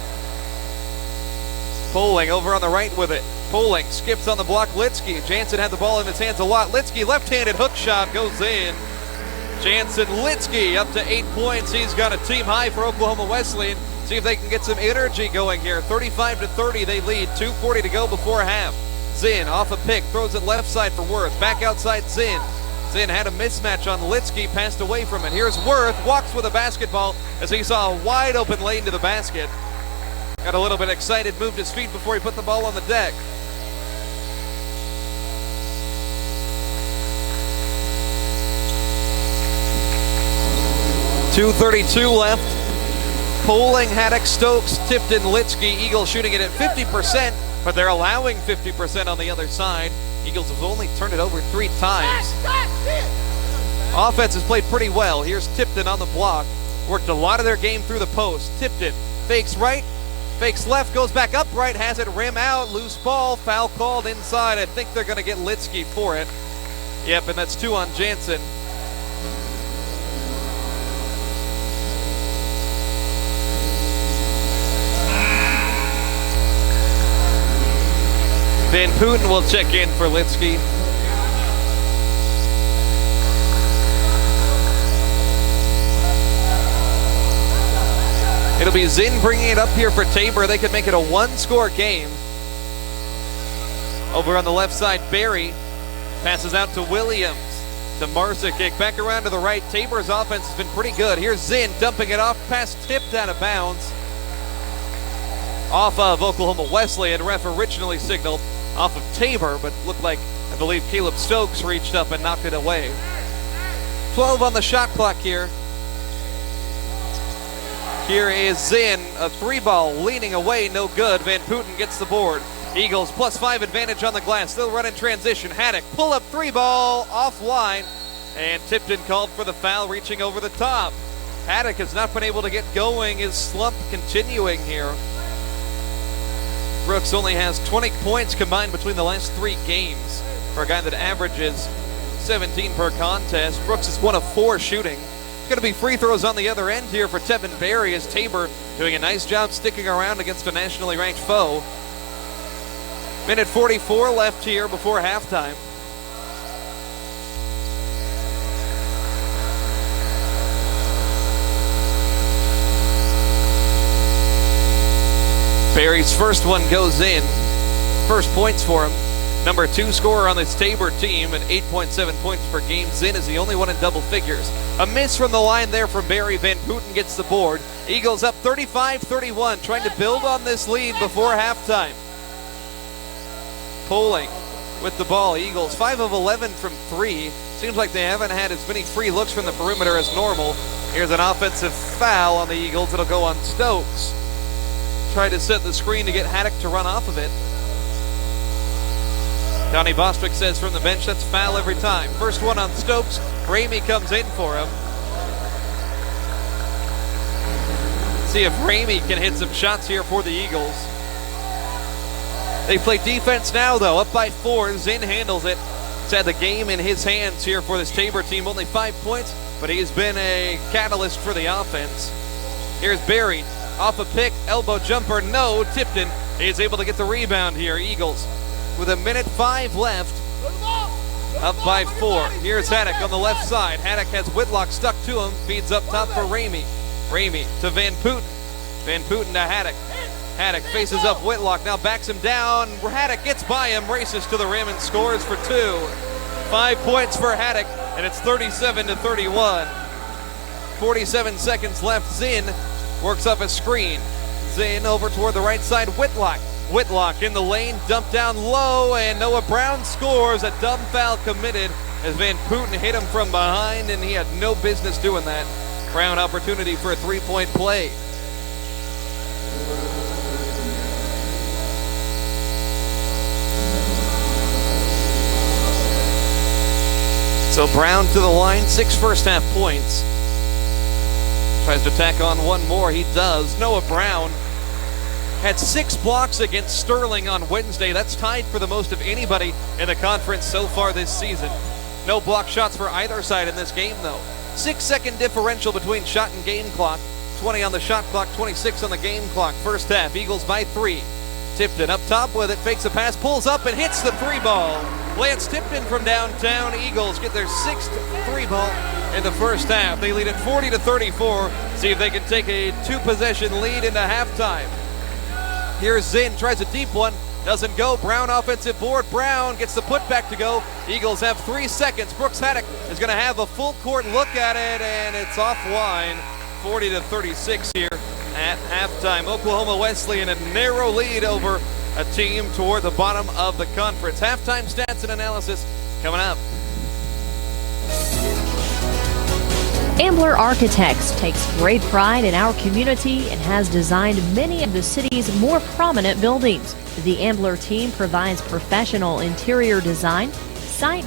Poling over on the right with it. Poling skips on the block. Litsky. Jansen had the ball in his hands a lot. Litsky, left-handed hook shot goes in. Jansen Litsky up to 8 points. He's got a team high for Oklahoma Wesleyan. See if they can get some energy going here. 35-30, they lead. 2:40 to go before half. Zinn off a pick, throws it left side for Worth. Back outside Zinn. Zinn had a mismatch on Litsky, passed away from it. Here's Worth, walks with a basketball as he saw a wide open lane to the basket. Got a little bit excited, moved his feet before he put the ball on the deck. .232 left. Poling, Haddock, Stokes, Tipton, Litsky. Eagles shooting it at 50%, but they're allowing 50% on the other side. Eagles have only turned it over 3 times. Offense has played pretty well. Here's Tipton on the block. Worked a lot of their game through the post. Tipton fakes right, fakes left, goes back upright, has it rim out, loose ball, foul called inside. I think they're going to get Litsky for it. Yep, and that's 2 on Jansen. Van Putten will check in for Litsky. It'll be Zinn bringing it up here for Tabor. They could make it a 1-score game. Over on the left side, Barry passes out to Williams. To Marsick, back around to the right. Tabor's offense has been pretty good. Here's Zinn dumping it off, pass tipped out of bounds. Off of Oklahoma Wesleyan. Ref originally signaled off of Tabor, but looked like, I believe, Caleb Stokes reached up and knocked it away. 12 on the shot clock here. Here is Zinn, a 3-ball leaning away, no good. Van Putten gets the board. Eagles +5 advantage on the glass. They'll run in transition. Haddock, pull up 3-ball, offline, and Tipton called for the foul, reaching over the top. Haddock has not been able to get going. His slump continuing here. Brooks only has 20 points combined between the last 3 games for a guy that averages 17 per contest. Brooks is 1 of 4 shooting. It's going to be free throws on the other end here for Tevin Berry as Tabor doing a nice job sticking around against a nationally ranked foe. Minute 44 left here before halftime. Barry's first one goes in. First points for him. Number 2 scorer on this Tabor team at 8.7 points per game. Zinn is the only one in double figures. A miss from the line there from Barry. Van Putten gets the board. Eagles up 35-31, trying to build on this lead before halftime. Poling with the ball. Eagles 5 of 11 from 3. Seems like they haven't had as many free looks from the perimeter as normal. Here's an offensive foul on the Eagles. It'll go on Stokes. Tried to set the screen to get Haddock to run off of it. Donnie Bostwick says from the bench, that's foul every time. First one on Stokes. Ramey comes in for him. See if Ramey can hit some shots here for the Eagles. They play defense now, though, up by 4. Zinn handles it. He's had the game in his hands here for this Tabor team. Only 5 points, but he's been a catalyst for the offense. Here's Barry. Off a pick, elbow jumper, no. Tipton is able to get the rebound here. Eagles with a minute 5 left, up by 4. Here's Haddock on the left side. Haddock has Whitlock stuck to him, feeds up top for Ramey. Ramey to Van Putten. Van Putten to Haddock. Haddock faces up Whitlock, now backs him down. Haddock gets by him, races to the rim and scores for 2. 5 points for Haddock, and it's 37-31. 47 seconds left. Zinn works up a screen. Zinn over toward the right side. Whitlock. Whitlock in the lane, dumped down low, and Noah Brown scores. A dumb foul committed as Van Putten hit him from behind, and he had no business doing that. Brown opportunity for a 3-point play. So Brown to the line, 6 first half points. Tries to tack on one more, he does. Noah Brown had 6 blocks against Sterling on Wednesday. That's tied for the most of anybody in the conference so far this season. No block shots for either side in this game, though. 6-second differential between shot and game clock. 20 on the shot clock, 26 on the game clock. First half, Eagles by 3. Tipton up top with it, fakes a pass, pulls up and hits the 3-ball. Lance Tipton from downtown. Eagles get their 6th 3-ball in the first half. They lead at 40-34. See if they can take a 2-possession lead into halftime. Here's Zinn, tries a deep one, doesn't go. Brown offensive board. Brown gets the putback to go. Eagles have 3 seconds. Brooks Haddock is going to have a full court look at it, and it's offline. 40-36 here at halftime. Oklahoma Wesleyan a narrow lead over a team toward the bottom of the conference. Halftime stats and analysis coming up. Ambler Architects takes great pride in our community and has designed many of the city's more prominent buildings. The Ambler team provides professional interior design, site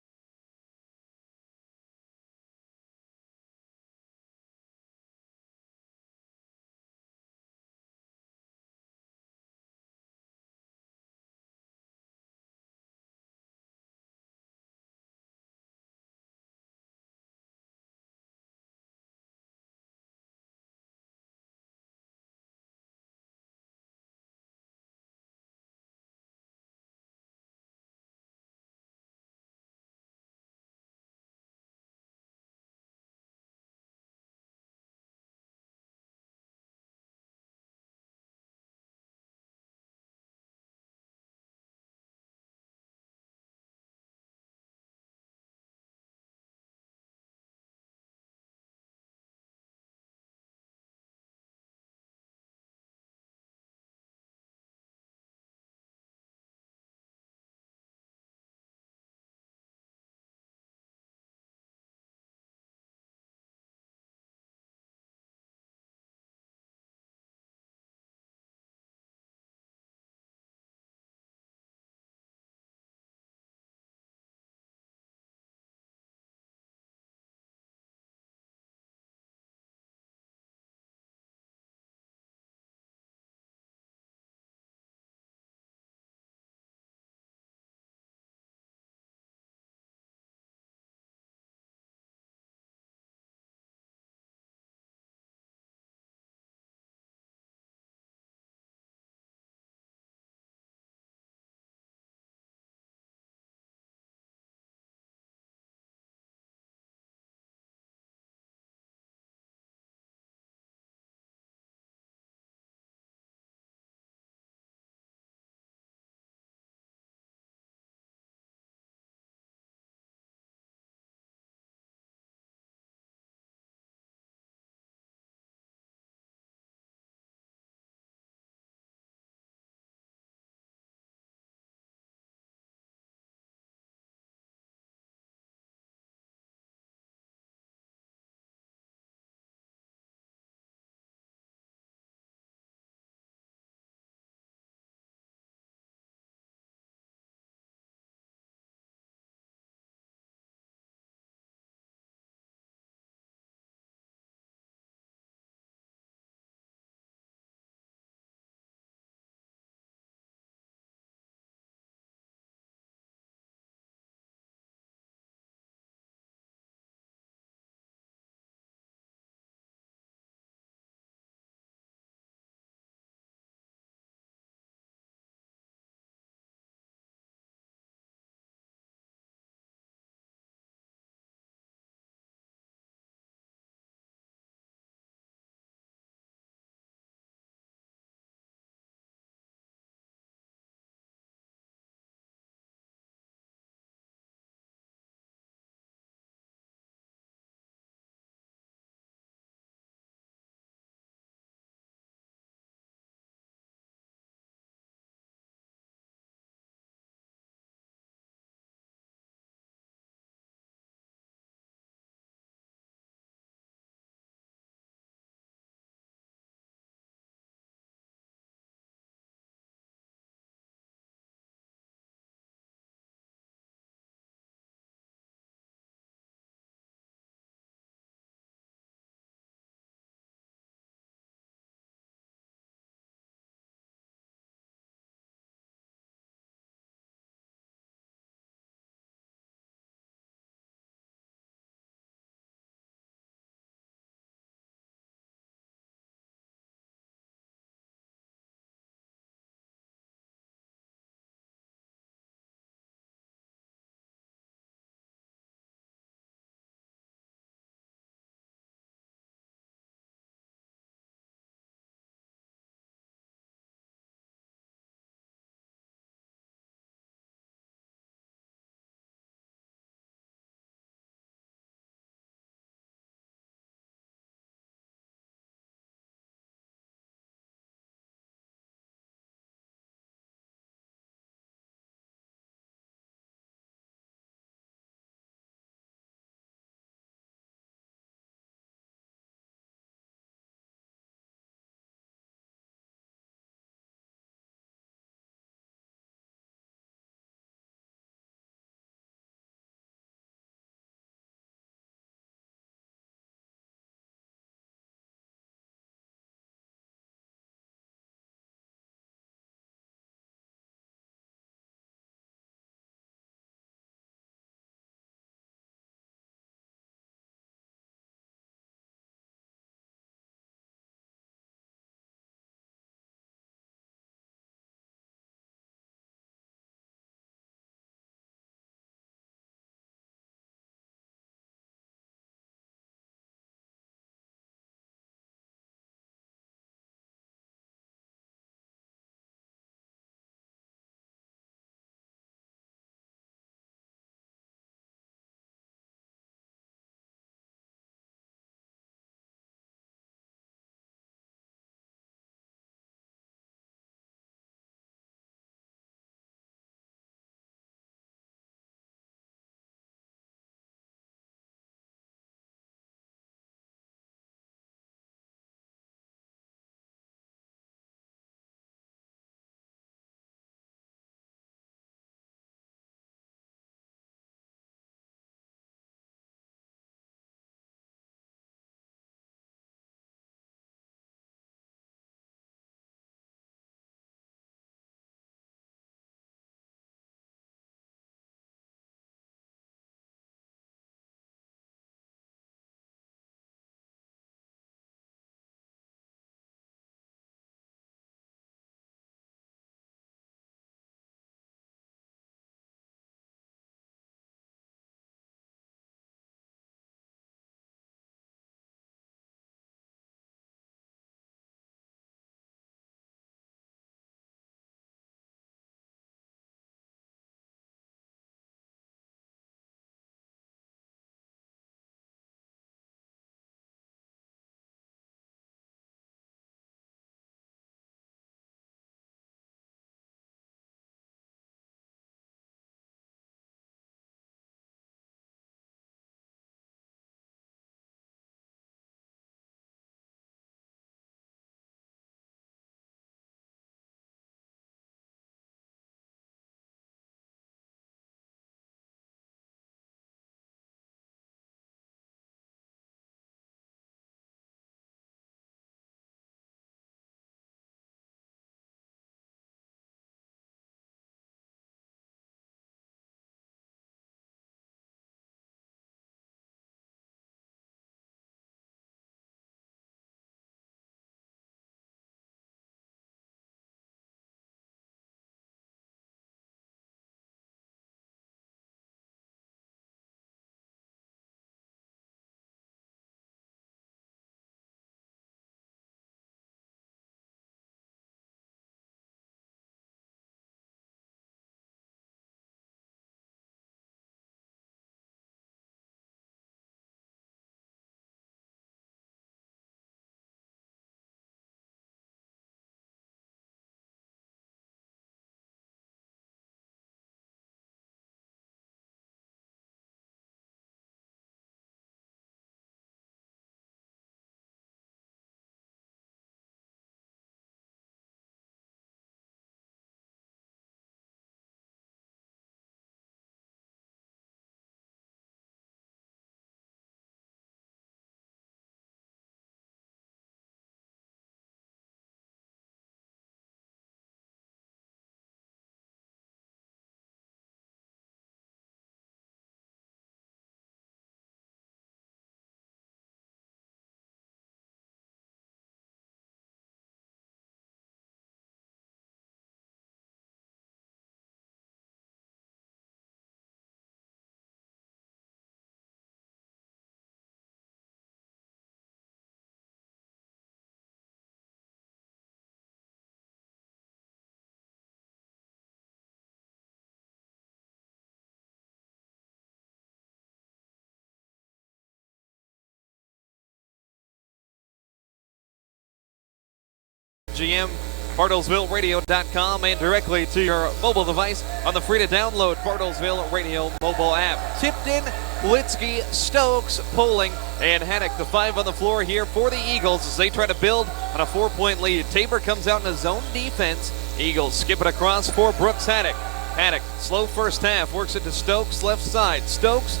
GM, BartlesvilleRadio.com, and directly to your mobile device on the free-to-download Bartlesville Radio mobile app. Tipton, Litsky, Stokes, Poling, and Haddock, the five on the floor here for the Eagles as they try to build on a 4-point lead. Tabor comes out in a zone defense. Eagles skip it across for Brooks Haddock. Haddock, slow first half, works it to Stokes, left side. Stokes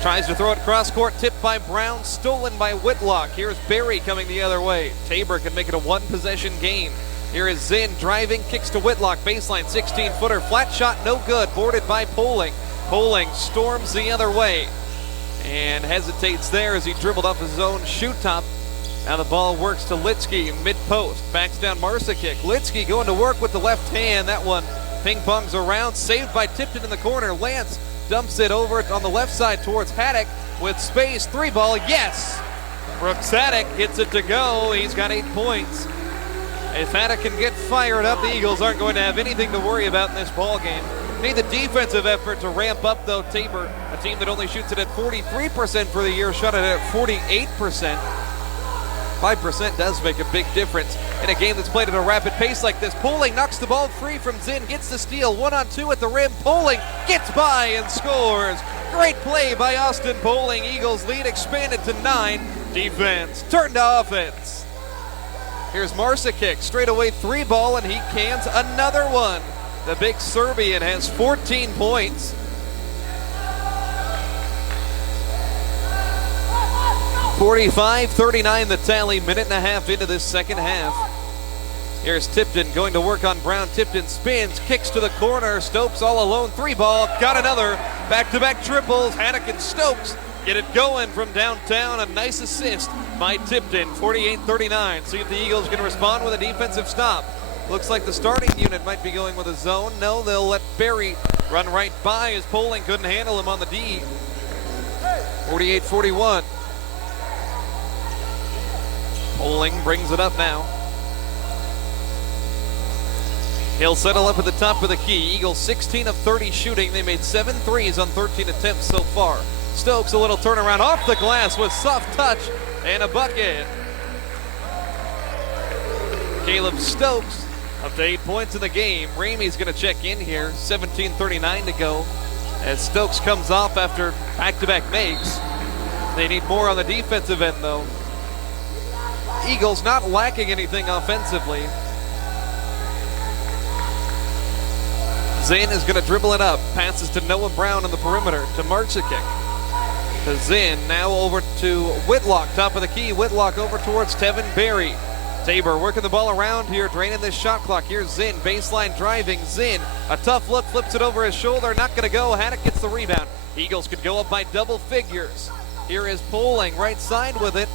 tries to throw it cross court, tipped by Brown, stolen by Whitlock. Here's Barry coming the other way. Tabor can make it a one-possession game. Here is Zinn driving, kicks to Whitlock, baseline 16-footer, flat shot, no good, boarded by Poling. Poling storms the other way and hesitates there as he dribbled off his own shoot top. Now the ball works to Litsky, mid-post, backs down Marsikic. Litsky going to work with the left hand. That one ping-pongs around, saved by Tipton in the corner. Lance dumps it over on the left side towards Haddock with space. 3-ball, yes! Brooks Haddock gets it to go. He's got 8 points. If Haddock can get fired up, the Eagles aren't going to have anything to worry about in this ball game. Need the defensive effort to ramp up, though. Tabor, a team that only shoots it at 43% for the year, shot it at 48%. 5% does make a big difference in a game that's played at a rapid pace like this. Poling knocks the ball free from Zinn, gets the steal, 1-on-2 at the rim. Poling gets by and scores. Great play by Austin Poling. Eagles lead expanded to 9. Defense turned to offense. Here's Marsikic, straight away 3-ball, and he cans another one. The big Serbian has 14 points. (45-39) the tally, minute and a half into this second half. Here's Tipton going to work on Brown. Tipton spins, kicks to the corner. Stokes all alone, 3-ball, got another. Back-to-back triples. Haddock and Stokes get it going from downtown. A nice assist by Tipton, 48-39. See if the Eagles can respond with a defensive stop. Looks like the starting unit might be going with a zone. No, they'll let Barry run right by as Poling couldn't handle him on the D. 48-41. Poling brings it up now. He'll settle up at the top of the key. Eagles 16 of 30 shooting. They made 7 threes on 13 attempts so far. Stokes a little turnaround off the glass with soft touch and a bucket. Caleb Stokes up to 8 points in the game. Ramey's going to check in here. 17:39 to go as Stokes comes off after back-to-back makes. They need more on the defensive end, though. Eagles not lacking anything offensively. Zinn is going to dribble it up. Passes to Noah Brown on the perimeter to Marsikic. To Zinn, now over to Whitlock, top of the key. Whitlock over towards Tevin Berry. Tabor working the ball around here, draining this shot clock. Here's Zinn, baseline driving. Zinn, a tough look, flips it over his shoulder, not going to go. Haddock gets the rebound. Eagles could go up by double figures. Here is Poling, right side with it.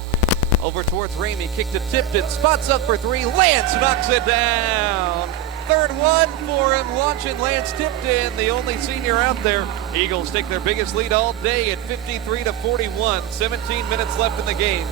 Over towards Ramey, kick to Tipton, spots up for 3. Lance knocks it down. Third one for him, launching Lance Tipton, the only senior out there. Eagles take their biggest lead all day at 53-41. 17 minutes left in the game.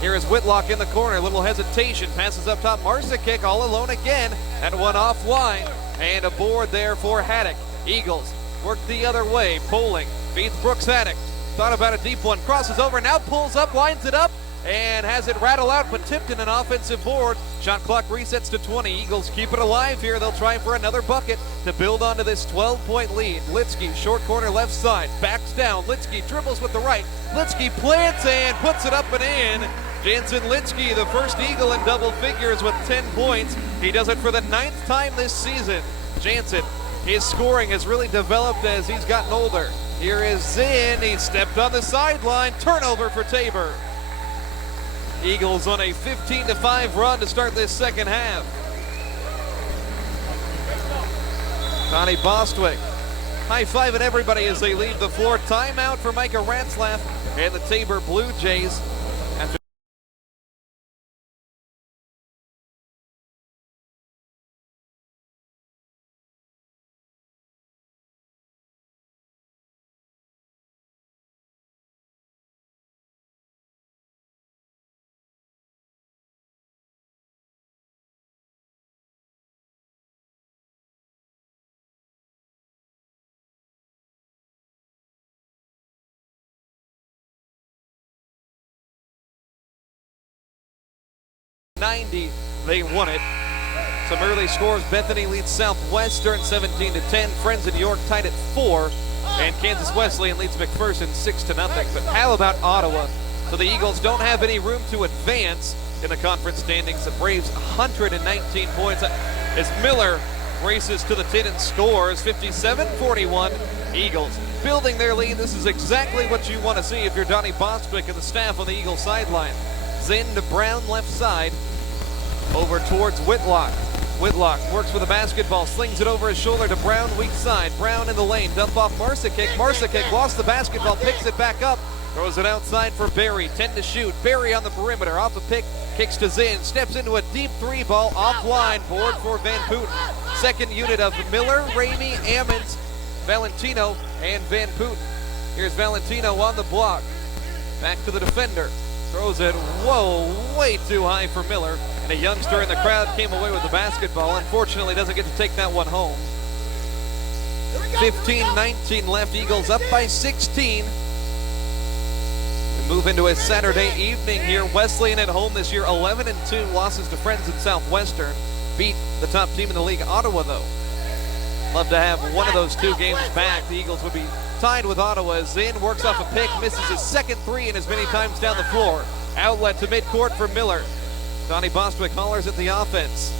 Here is Whitlock in the corner, little hesitation, passes up top. Marsikic all alone again, and one offline, and a board there for Haddock. Eagles work the other way. Poling feeds Brooks Haddock. Thought about a deep one, crosses over, now pulls up, lines it up, and has it rattle out, but Tipton an offensive board. Shot clock resets to 20. Eagles keep it alive here. They'll try for another bucket to build onto this 12-point lead. Litsky, short corner left side, backs down. Litsky dribbles with the right. Litsky plants and puts it up and in. Jansen Litsky, the first Eagle in double figures with 10 points. He does it for the 9th time this season. Jansen, his scoring has really developed as he's gotten older. Here is Zinn. He stepped on the sideline. Turnover for Tabor. Eagles on a 15-5 run to start this second half. Connie Bostwick high-fiving everybody as they leave the floor. Timeout for Micah Ratzlaff and the Tabor Blue Jays. After '90, they won it. Some early scores. Bethany leads Southwestern 17-10. Friends in York tied at 4. And Kansas Wesleyan leads McPherson 6-0. But how about Ottawa? So the Eagles don't have any room to advance in the conference standings. The Braves 119 points as Miller races to the tin and scores 57-41. Eagles building their lead. This is exactly what you want to see if you're Donnie Bostwick and the staff on the Eagles sideline. Zinn to Brown left side over towards Whitlock. Whitlock works with the basketball, slings it over his shoulder to Brown, weak side. Brown in the lane, dump off Marsikic. Marsikic lost the basketball, picks it back up, throws it outside for Barry. 10 to shoot. Barry on the perimeter, off a pick, kicks to Zinn, steps into a deep three ball, offline, board for Van Putten. Second unit of Miller, Ramey, Ammons, Valentino, and Van Putten. Here's Valentino on the block. Back to the defender. Throws it, way too high for Miller. And a youngster in the crowd came away with the basketball. Unfortunately, doesn't get to take that one home. 15-19 left. Eagles up by 16. We move into a Saturday evening here. Wesleyan at home this year, 11-2 losses to Friends in Southwestern. Beat the top team in the league, Ottawa, though. Love to have one of those two games back. The Eagles would be tied with Ottawa. Zinn works off a pick, misses his second three and as many times down the floor. Outlet to midcourt for Miller. Donnie Bostwick hollers at the offense.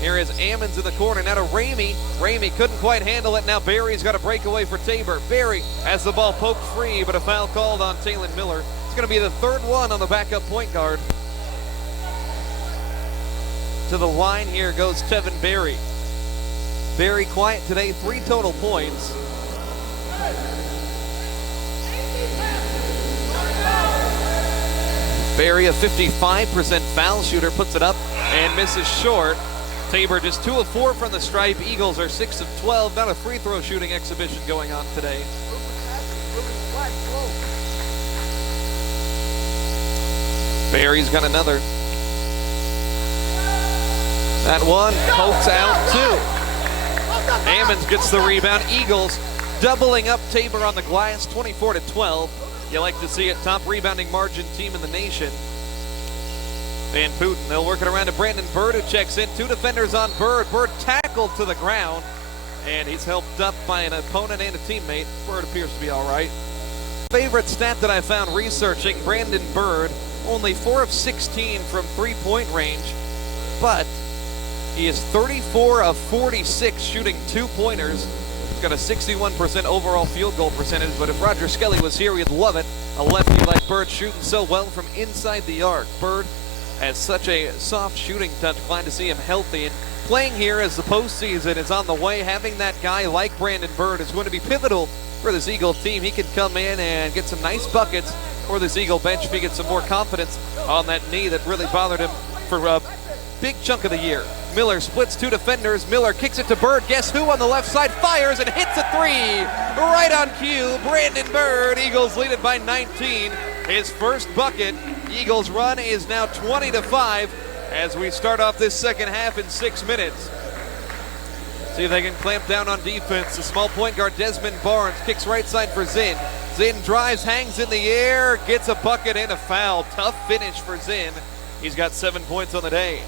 Here is Ammons in the corner. Now to Ramey. Ramey couldn't quite handle it. Now Barry's got a breakaway for Tabor. Barry has the ball poked free, but a foul called on Taylon Miller. It's going to be the third one on the backup point guard. To the line here goes Tevin Barry. Very quiet today, 3 total points. Barry, a 55% foul shooter, puts it up and misses short. Tabor just 2 of 4 from the stripe. Eagles are 6 of 12. Not a free throw shooting exhibition going on today. Barry's got another. That one pokes out 2. Ammons gets the rebound. Eagles doubling up Tabor on the glass, 24-12. You like to see it. Top rebounding margin team in the nation. Van Putten, they'll work it around to Brandon Bird, who checks in. 2 defenders on Bird. Bird tackled to the ground, and he's helped up by an opponent and a teammate. Bird appears to be all right. Favorite stat that I found researching, Brandon Bird, only 4 of 16 from three-point range, but he is 34 of 46 shooting 2-pointers. He's got a 61% overall field goal percentage, but if Roger Skelly was here, we'd love it. A lefty like Bird shooting so well from inside the arc. Bird has such a soft shooting touch. Glad to see him healthy and playing here as the postseason is on the way. Having that guy like Brandon Bird is going to be pivotal for this Eagle team. He can come in and get some nice buckets for this Eagle bench if he gets some more confidence on that knee that really bothered him for a big chunk of the year. Miller splits 2 defenders. Miller kicks it to Bird. Guess who on the left side fires and hits a 3. Right on cue, Brandon Bird. Eagles lead it by 19. His first bucket. Eagles run is now 20-5 as we start off this second half in 6 minutes. See if they can clamp down on defense. The small point guard Desmond Barnes kicks right side for Zinn. Zinn drives, hangs in the air, gets a bucket and a foul. Tough finish for Zinn. He's got 7 points on the day.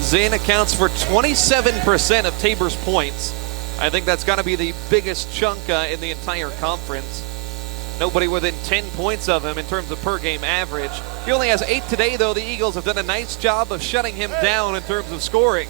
Zinn accounts for 27% of Tabor's points. I think that's got to be the biggest chunk in the entire conference. Nobody within 10 points of him in terms of per game average. He only has 8 today, though. The Eagles have done a nice job of shutting him down in terms of scoring.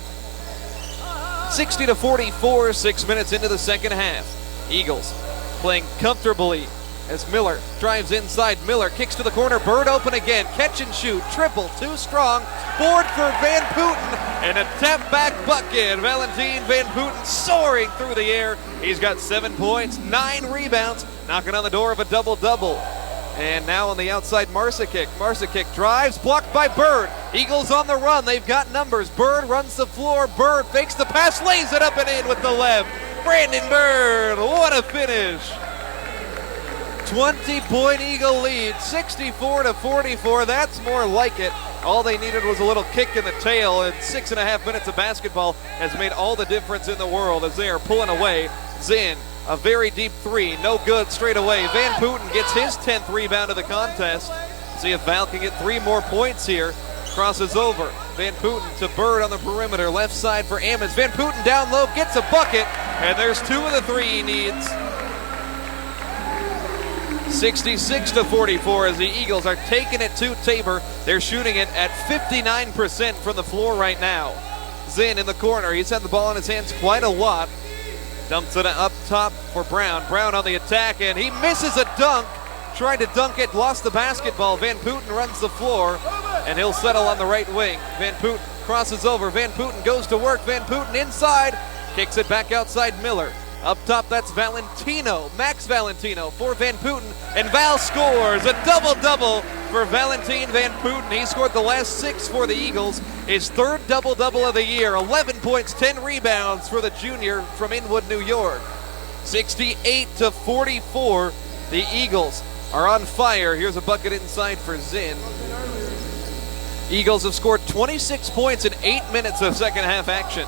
60-44, 6 minutes into the second half. Eagles playing comfortably as Miller drives inside. Miller kicks to the corner. Bird open again. Catch and shoot. Triple. Too strong. Board for Van Putten. And a tap back bucket. Valentine Van Putten soaring through the air. He's got 7 points, 9 rebounds. Knocking on the door of a double-double. And now on the outside, Marsikic. Marsikic drives, blocked by Bird. Eagles on the run. They've got numbers. Bird runs the floor. Bird fakes the pass, lays it up and in with the left. Brandon Bird, what a finish. 20-point Eagle lead, 64-44. That's more like it. All they needed was a little kick in the tail, and 6.5 minutes of basketball has made all the difference in the world as they are pulling away. Zinn, a very deep 3, no good straight away. Van Putten gets his 10th rebound of the contest. See if Val can get 3 more points here. Crosses over. Van Putten to Bird on the perimeter. Left side for Ammons. Van Putten down low, gets a bucket, and there's 2 of the 3 he needs. 66-44 as the Eagles are taking it to Tabor. They're shooting it at 59% from the floor right now. Zinn in the corner. He's had the ball in his hands quite a lot. Dumps it up top for Brown. Brown on the attack, and he misses a dunk. Tried to dunk it, lost the basketball. Van Putten runs the floor, and he'll settle on the right wing. Van Putten crosses over. Van Putten goes to work. Van Putten inside, kicks it back outside Miller. Up top, that's Valentino, Max Valentino for Van Putten, and Val scores a double-double for Valentin Van Putten. He scored the last 6 for the Eagles, his 3rd double-double of the year, 11 points, 10 rebounds for the junior from Inwood, New York. 68-44, the Eagles are on fire. Here's a bucket inside for Zinn. Eagles have scored 26 points in 8 minutes of second half action.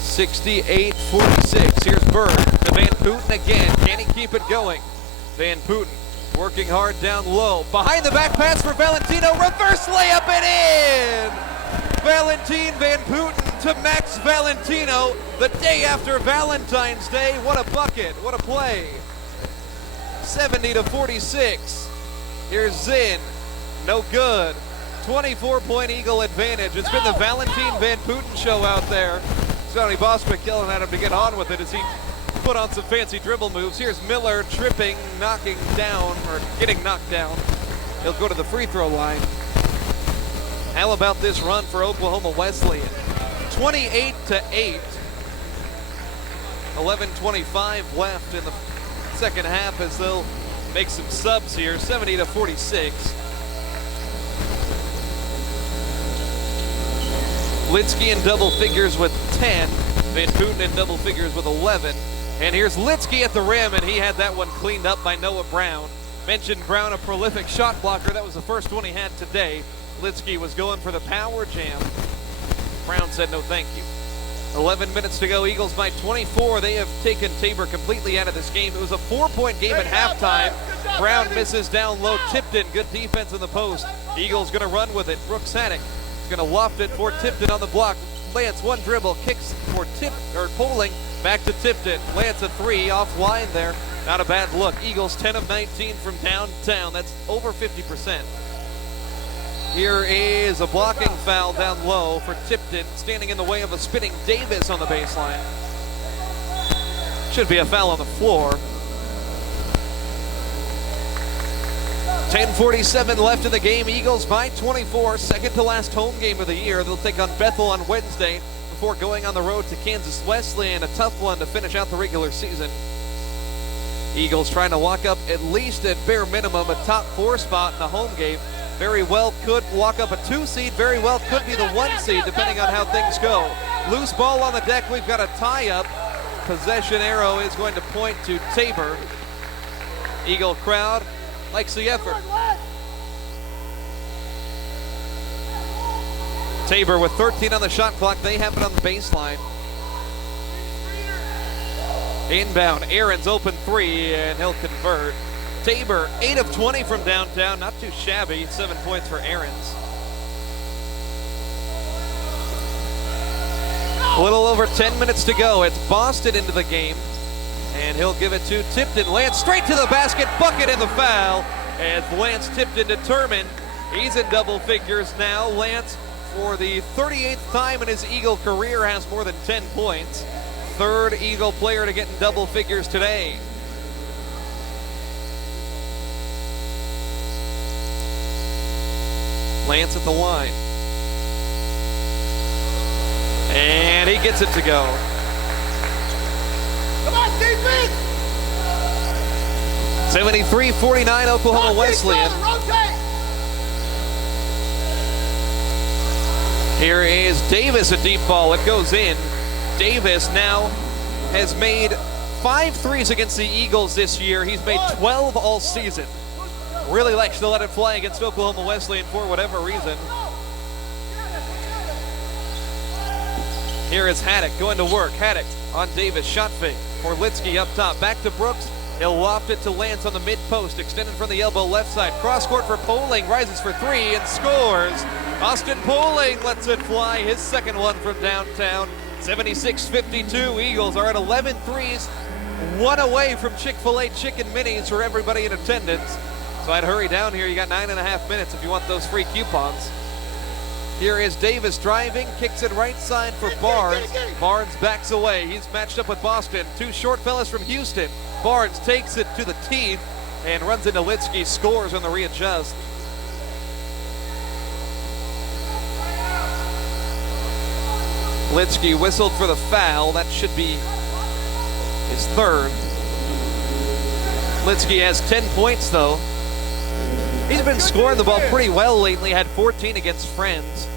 68-46. Here's Bird to Van Putten again. Can he keep it going? Van Putten working hard down low. Behind the back pass for Valentino. Reverse layup and in! Valentin Van Putten to Max Valentino the day after Valentine's Day. What a bucket. What a play. 70-46. Here's Zinn. No good. 24-point Eagle advantage. It's been the Valentin Van Putten show out there. Scotty Boswick yelling at him to get on with it as he put on some fancy dribble moves. Here's Miller tripping, knocking down, or getting knocked down. He'll go to the free throw line. How about this run for Oklahoma Wesleyan? 28-8. 11:25 left in the second half as they'll make some subs here. 70-46. Litsky in double figures with 10. Van Putten in double figures with 11. And here's Litsky at the rim, and he had that one cleaned up by Noah Brown. Mentioned Brown, a prolific shot blocker. That was the first one he had today. Litsky was going for the power jam. Brown said no thank you. 11 minutes to go. Eagles by 24. They have taken Tabor completely out of this game. It was a 4-point game at halftime. Brown misses down low. Tipton, good defense in the post. Eagles going to run with it. Brooks Haddock going to loft it for Tipton on the block. Lance, one dribble, kicks for Poling, back to Tipton. Lance a 3 offline there. Not a bad look. Eagles 10 of 19 from downtown. That's over 50%. Here is a blocking foul down low for Tipton, standing in the way of a spinning Davis on the baseline. Should be a foul on the floor. 10:47 left in the game. Eagles by 24, second to last home game of the year. They'll take on Bethel on Wednesday before going on the road to Kansas Wesleyan, a tough one to finish out the regular season. Eagles trying to lock up at least at bare minimum a top 4 spot in the home game. Very well could lock up a 2 seed, very well could be the 1 seed depending on how things go. Loose ball on the deck, we've got a tie-up. Possession arrow is going to point to Tabor. Eagle crowd likes the effort. Tabor with 13 on the shot clock. They have it on the baseline. Inbound, Aaron's open 3, and he'll convert. Tabor, 8 of 20 from downtown. Not too shabby. 7 points for Aaron's. A little over 10 minutes to go. It's Boston into the game. And he'll give it to Tipton. Lance straight to the basket, bucket and the foul. As Lance Tipton determined, he's in double figures now. Lance, for the 38th time in his Eagle career, has more than 10 points. Third Eagle player to get in double figures today. Lance at the line. And he gets it to go. Come on, defense! 73-49 Oklahoma Wesleyan. Here is Davis, a deep ball. It goes in. Davis now has made 5 threes against the Eagles this year. He's made 12 all season. Really likes to let it fly against Oklahoma Wesleyan for whatever reason. Here is Haddock going to work. Haddock on Davis, shot fake for Litsky up top. Back to Brooks. He'll loft it to Lance on the mid-post, extended from the elbow left side. Cross-court for Poling, rises for three and scores. Austin Poling lets it fly, his second one from downtown. 76-52, Eagles are at 11 threes, one away from Chick-fil-A Chicken Minis for everybody in attendance. So I'd hurry down here, you got 9.5 minutes if you want those free coupons. Here is Davis driving, kicks it right side for Barnes. Barnes backs away. He's matched up with Boston. Two short fellas from Houston. Barnes takes it to the teeth and runs into Litsky, scores on the readjust. Litsky whistled for the foul. That should be his third. Litsky has 10 points though. He's been scoring the ball pretty well lately, had 14 against Friends.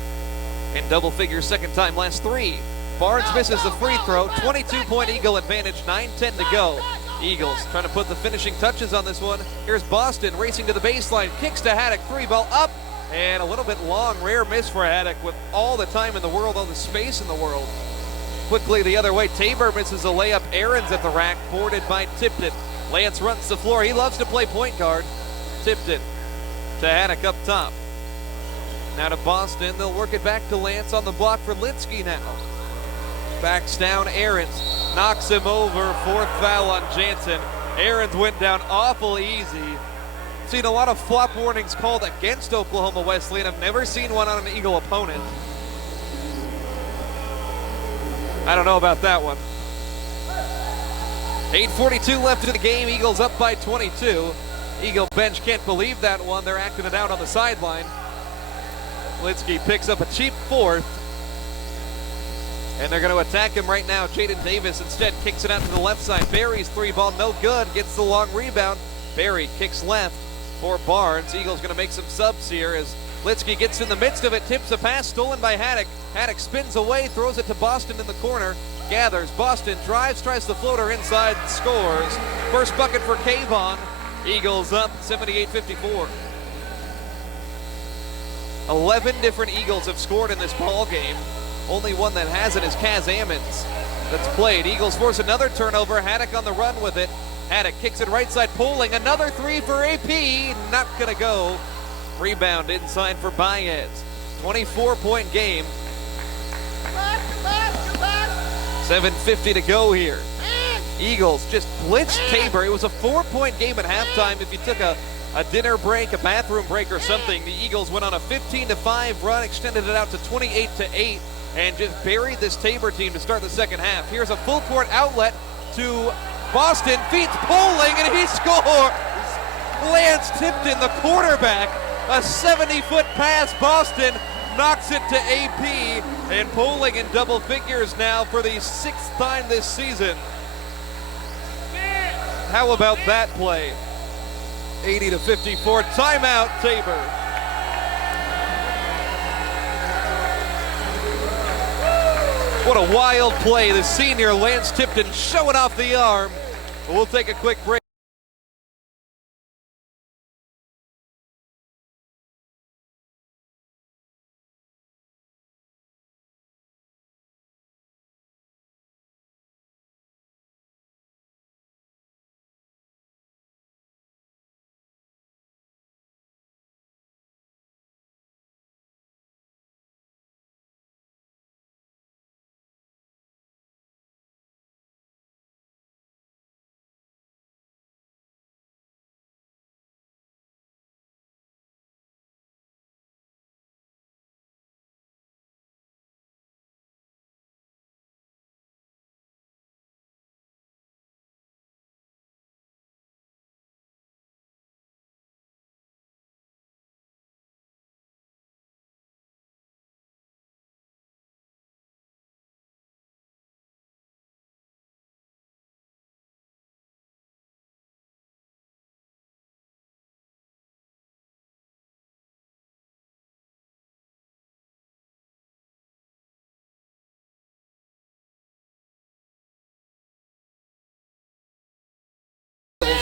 And double figures second time last three. Barnes misses the free throw, 22-point Eagle advantage, 9:10 to go. Eagles trying to put the finishing touches on this one. Here's Boston racing to the baseline, kicks to Haddock, three ball up, and a little bit long, rare miss for Haddock with all the time in the world, all the space in the world. Quickly the other way, Tabor misses a layup, Aaron's at the rack, boarded by Tipton. Lance runs the floor, he loves to play point guard. Tipton to Haddock up top. Now to Boston, they'll work it back to Lance on the block for Litsky now. Backs down Aarons, knocks him over, fourth foul on Jansen. Aarons went down awful easy. Seen a lot of flop warnings called against Oklahoma Wesleyan. I've never seen one on an Eagle opponent. I don't know about that one. 8:42 left in the game, Eagles up by 22. Eagle bench can't believe that one. They're acting it out on the sideline. Litsky picks up a cheap fourth. And they're going to attack him right now. Jaden Davis instead kicks it out to the left side. Barry's three ball no good. Gets the long rebound. Barry kicks left for Barnes. Eagles going to make some subs here as Litsky gets in the midst of it. Tips a pass stolen by Haddock. Haddock spins away, throws it to Boston in the corner. Gathers. Boston drives, tries the floater inside, scores. First bucket for Kayvon. Eagles up 78-54. 11 different Eagles have scored in this ball game. Only one that hasn't is Kaz Ammons that's played. Eagles force another turnover. Haddock on the run with it. Haddock kicks it right side, Poling. Another three for AP. Not going to go. Rebound inside for Baez. 24-point game. 7:50 to go here. Eagles just blitzed Tabor. It was a 4-point game at halftime. If you took a dinner break, a bathroom break or something, the Eagles went on a 15-5 run, extended it out to 28-8, and just buried this Tabor team to start the second half. Here's a full court outlet to Boston, feeds Poling, and he scores! Lance Tipton, the quarterback, a 70-foot pass. Boston knocks it to AP, and Poling in double figures now for the 6th time this season. How about that play? 80-54, timeout, Tabor. What a wild play. The senior Lance Tipton showing off the arm. We'll take a quick break.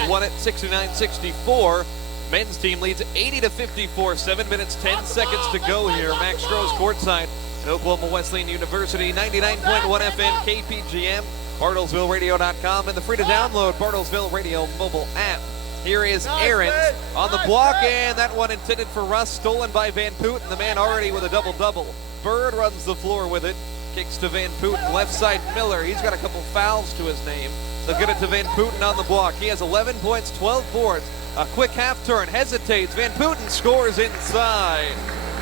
Won it 69-64. Men's team leads 80-54. 7 minutes, 10 seconds to go here. Max Stroh's courtside at Oklahoma Wesleyan University. 99.1 FM KPGM. BartlesvilleRadio.com and the free to download Bartlesville Radio mobile app. Here is Aaron on the block, and that one intended for Russ, stolen by Van Putten, the man already with a double-double. Bird runs the floor with it, kicks to Van Putten, left side Miller. He's got a couple fouls to his name. So get it to Van Putten on the block. He has 11 points, 12 boards. A quick half turn, hesitates. Van Putten scores inside.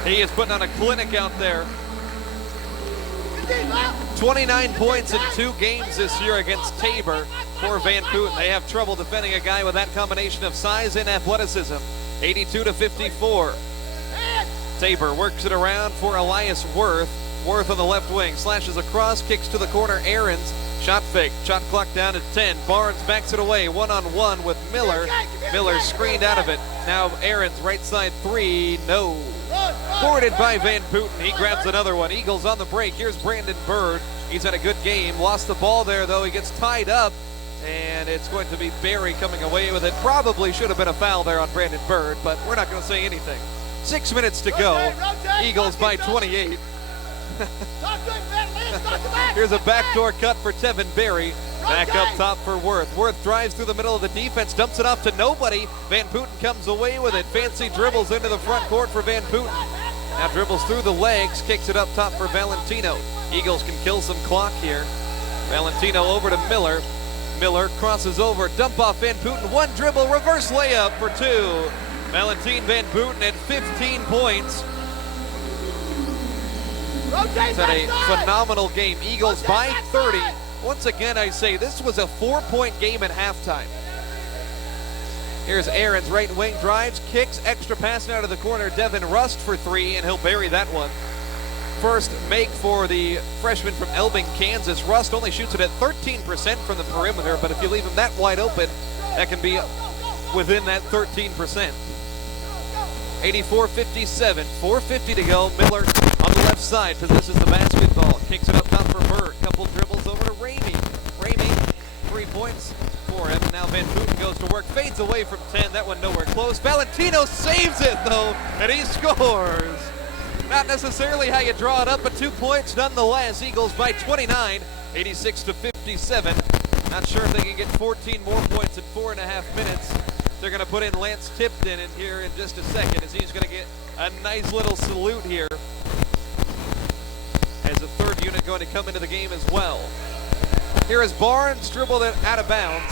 He is putting on a clinic out there. 29 points in 2 games this year against Tabor for Van Putten. They have trouble defending a guy with that combination of size and athleticism. 82-54. Tabor works it around for Elias Worth. Worth on the left wing, slashes across, kicks to the corner. Aarons, shot fake, shot clock down to 10. Barnes backs it away, one-on-one with Miller. Miller screened out of it. Now Aarons, right side 3, no. Boarded by Van Putten. He grabs another one. Eagles on the break. Here's Brandon Bird. He's had a good game. Lost the ball there, though. He gets tied up, and it's going to be Barry coming away with it. Probably should have been a foul there on Brandon Bird, but we're not going to say anything. 6 minutes to go. Eagles by 28. Here's a backdoor cut for Tevin Berry. Back up top for Worth. Worth drives through the middle of the defense, dumps it off to nobody. Van Putten comes away with it. Fancy dribbles into the front court for Van Putten. Now dribbles through the legs, kicks it up top for Valentino. Eagles can kill some clock here. Valentino over to Miller. Miller crosses over, dump off Van Putten. One dribble, reverse layup for 2. Valentine Van Putten at 15 points. It's had a phenomenal game. Eagles by 30. Once again, I say this was a 4-point game at halftime. Here's Aaron's right wing, drives, kicks, extra pass out of the corner. Devin Rust for 3, and he'll bury that one. First make for the freshman from Elbing, Kansas. Rust only shoots it at 13% from the perimeter, but if you leave him that wide open, that can be within that 13%. 84-57, 4:50 to go. Miller on the left side possesses the basketball, kicks it up top for Bird. Couple dribbles over to Ramey. Ramey, 3 points for him. Now Van Putten goes to work, fades away from 10. That one nowhere close. Valentino saves it though, and he scores. Not necessarily how you draw it up, but 2 points nonetheless. Eagles by 29, 86-57. Not sure if they can get 14 more points in 4.5 minutes. They're going to put in Lance Tipton in here in just a second, as he's going to get a nice little salute here as a third unit going to come into the game as well. Here is Barnes, dribbled it out of bounds.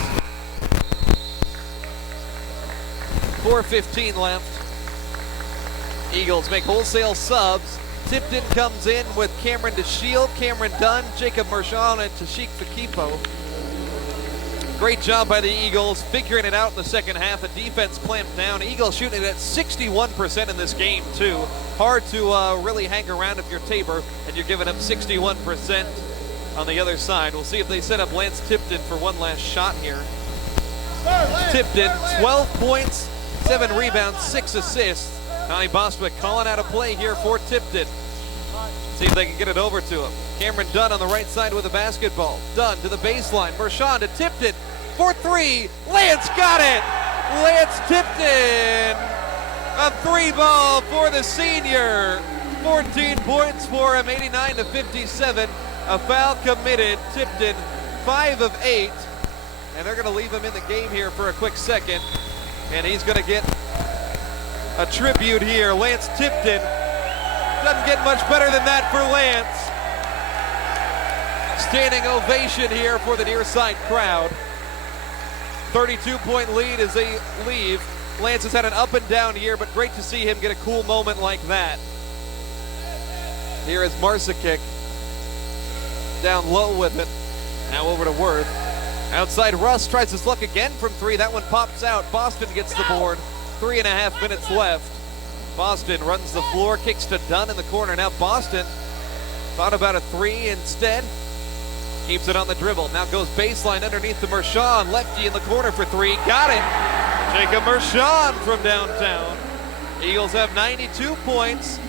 4:15 left. Eagles make wholesale subs. Tipton comes in with Cameron DeShield, Cameron Dunn, Jacob Mershon, and Tashik Fakipo. Great job by the Eagles figuring it out in the second half. The defense clamped down. Eagles shooting it at 61% in this game, too. Hard to really hang around if you're Tabor and you're giving up 61% on the other side. We'll see if they set up Lance Tipton for one last shot here. Tipton, 12 points, 7 rebounds, 6 assists. Connie Bostwick calling out a play here for Tipton. See if they can get it over to him. Cameron Dunn on the right side with the basketball. Dunn to the baseline. Mershon to Tipton for 3. Lance got it! Lance Tipton! A 3-ball for the senior. 14 points for him, 89-57. A foul committed. Tipton, 5 of 8. And they're going to leave him in the game here for a quick second. And he's going to get a tribute here. Lance Tipton. Doesn't get much better than that for Lance. Standing ovation here for the near side crowd. 32-point lead as they leave. Lance has had an up and down year, but great to see him get a cool moment like that. Here is Marsikic down low with it. Now over to Worth. Outside Russ tries his luck again from 3. That one pops out. Boston gets the board. 3.5 minutes left. Boston runs the floor, kicks to Dunn in the corner. Now Boston thought about a 3 instead. Keeps it on the dribble. Now goes baseline underneath to Mershon. Lefty in the corner for 3. Got it. Jacob Mershon from downtown. Eagles have 92 points.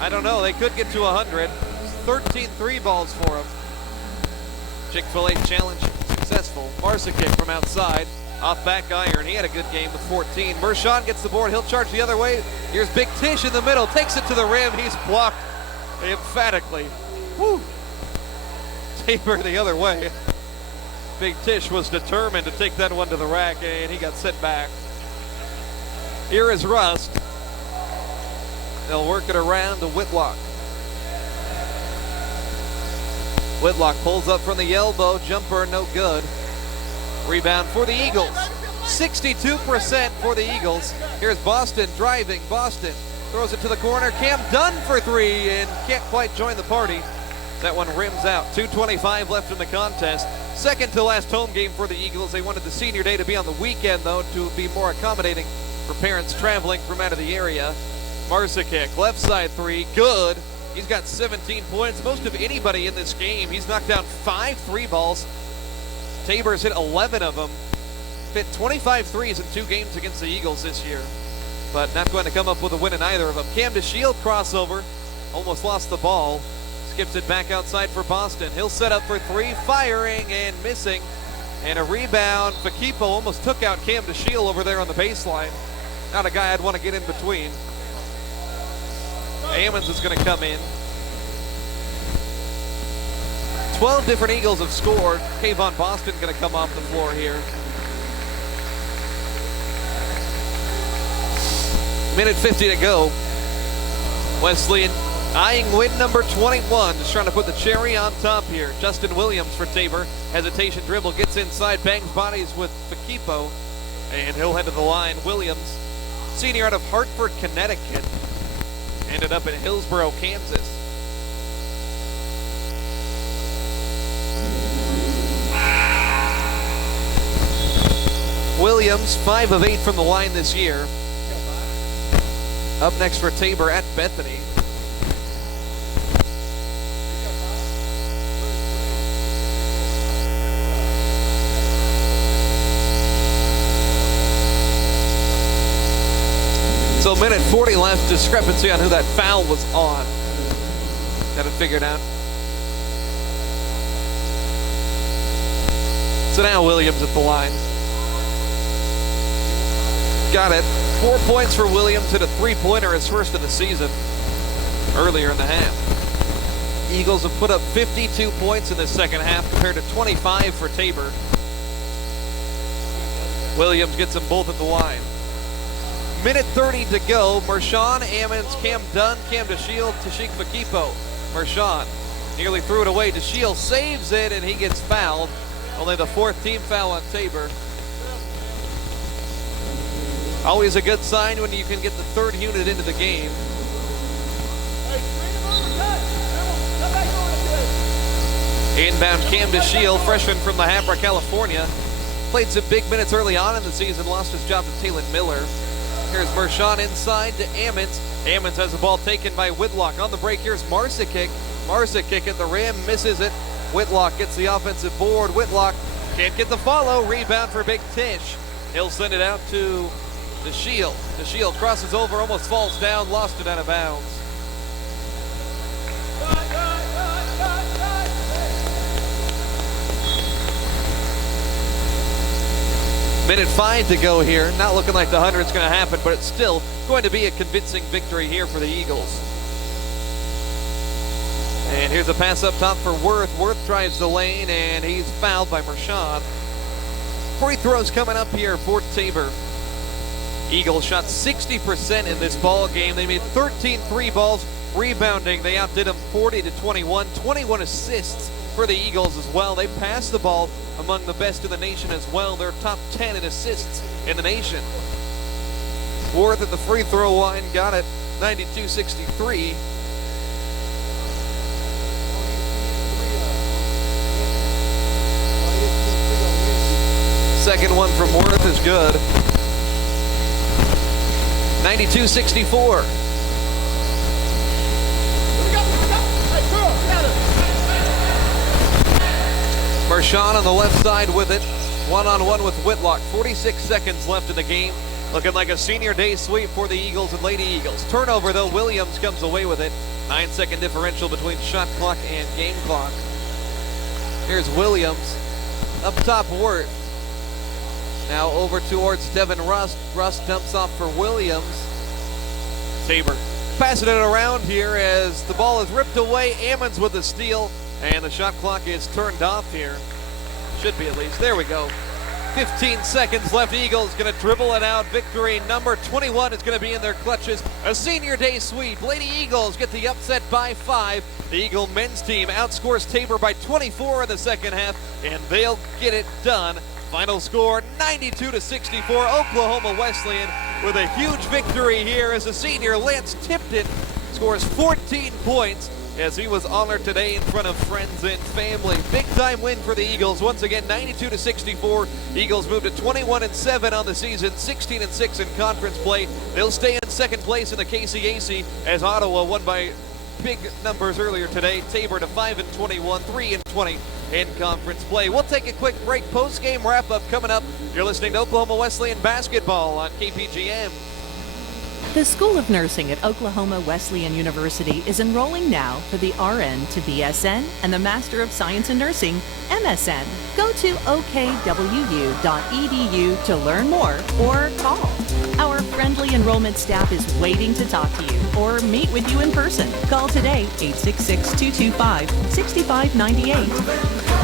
I don't know. They could get to 100. 13 3-balls for them. Chick-fil-A challenge successful. Marsikic from outside. Off back iron. He had a good game with 14. Mershon gets the board. He'll charge the other way. Here's Big Tish in the middle. Takes it to the rim. He's blocked emphatically. Woo! Tabor the other way. Big Tish was determined to take that one to the rack, and he got sent back. Here is Rust. They'll work it around to Whitlock. Whitlock pulls up from the elbow. Jumper no good. Rebound for the Eagles. 62% for the Eagles. Here's Boston driving. Boston throws it to the corner. Cam Dunn for three and can't quite join the party. That one rims out. 2:25 left in the contest. Second to last home game for the Eagles. They wanted the senior day to be on the weekend, though, to be more accommodating for parents traveling from out of the area. Marsikic, left side three, good. He's got 17 points, most of anybody in this game. He's knocked down 5 3 balls. Tabor's hit 11 of them. Hit 25 threes in 2 games against the Eagles this year, but not going to come up with a win in either of them. Cam DeShield crossover, almost lost the ball. Skips it back outside for Boston. He'll set up for three, firing and missing. And a rebound. Fakipo almost took out Cam DeShield over there on the baseline. Not a guy I'd want to get in between. Ammons is going to come in. 12 different Eagles have scored. Kayvon Boston going to come off the floor here. Minute 50 to go. Wesleyan eyeing win number 21. Just trying to put the cherry on top here. Justin Williams for Tabor. Hesitation dribble, gets inside, bangs bodies with Fakipo. And he'll head to the line. Williams, senior out of Hartford, Connecticut. Ended up in Hillsboro, Kansas. Williams, 5 of 8 from the line this year. Up next for Tabor at Bethany. So minute 40 left, discrepancy on who that foul was on. Got it figured out. So now Williams at the line. Got it. 4 points for Williams, hit a 3-pointer, his first of the season, earlier in the half. Eagles have put up 52 points in the second half compared to 25 for Tabor. Williams gets them both at the line. Minute 30 to go. Mershon, Ammons, Cam Dunn, Cam DeShield, Tashik Fakipo. Mershon nearly threw it away. DeShield saves it and he gets fouled. Only the 4th team foul on Tabor. Always a good sign when you can get the 3rd unit into the game. Inbound Cam DeShield, freshman from La Habra, California. Played some big minutes early on in the season, lost his job to Talon Miller. Here's Mershon inside to Ammons. Ammons has the ball taken by Whitlock. On the break, here's Marsikic. Marsikic at the rim, misses it. Whitlock gets the offensive board. Whitlock can't get the follow. Rebound for Big Tish. He'll send it out to DeShield. DeShield crosses over, almost falls down, lost it out of bounds. Minute 5 to go here. Not looking like the 100's going to happen, but it's still going to be a convincing victory here for the Eagles. And here's a pass up top for Worth. Worth drives the lane, and he's fouled by Mershon. Free throws coming up here for Tabor. Eagles shot 60% in this ball game. They made 13 3 balls. Rebounding, they outdid them 40-21. 21 assists for the Eagles as well. They passed the ball among the best in the nation as well. They're top 10 in assists in the nation. Worth at the free throw line, got it, 92-63. Second one from Worth is good. 92-64. Mershon on the left side with it. One-on-one with Whitlock. 46 seconds left in the game. Looking like a senior day sweep for the Eagles and Lady Eagles. Turnover, though. Williams comes away with it. 9-second differential between shot clock and game clock. Here's Williams. Up top, Worth. Now over towards Devin Rust. Rust dumps off for Williams. Tabor passing it around here as the ball is ripped away. Ammons with the steal, and the shot clock is turned off here. should be at least. There we go. 15 seconds left. Eagles going to dribble it out. Victory number 21 is going to be in their clutches. A senior day sweep. Lady Eagles get the upset by 5. The Eagle men's team outscores Tabor by 24 in the second half, and they'll get it done. Final score 92-64. Oklahoma Wesleyan with a huge victory here as the senior Lance Tipton scores 14 points as he was honored today in front of friends and family. Big time win for the Eagles. Once again, 92-64. Eagles moved to 21-7 on the season, 16-6 in conference play. They'll stay in second place in the KCAC as Ottawa won by big numbers earlier today. Tabor to 5-21, 3-20 in conference play. We'll take a quick break. Post-game wrap-up coming up. You're listening to Oklahoma Wesleyan basketball on KPGM. The School of Nursing at Oklahoma Wesleyan University is enrolling now for the RN to BSN and the Master of Science in Nursing, MSN. Go to OKWU.edu to learn more or call. Our friendly enrollment staff is waiting to talk to you or meet with you in person. Call today, 866-225-6598.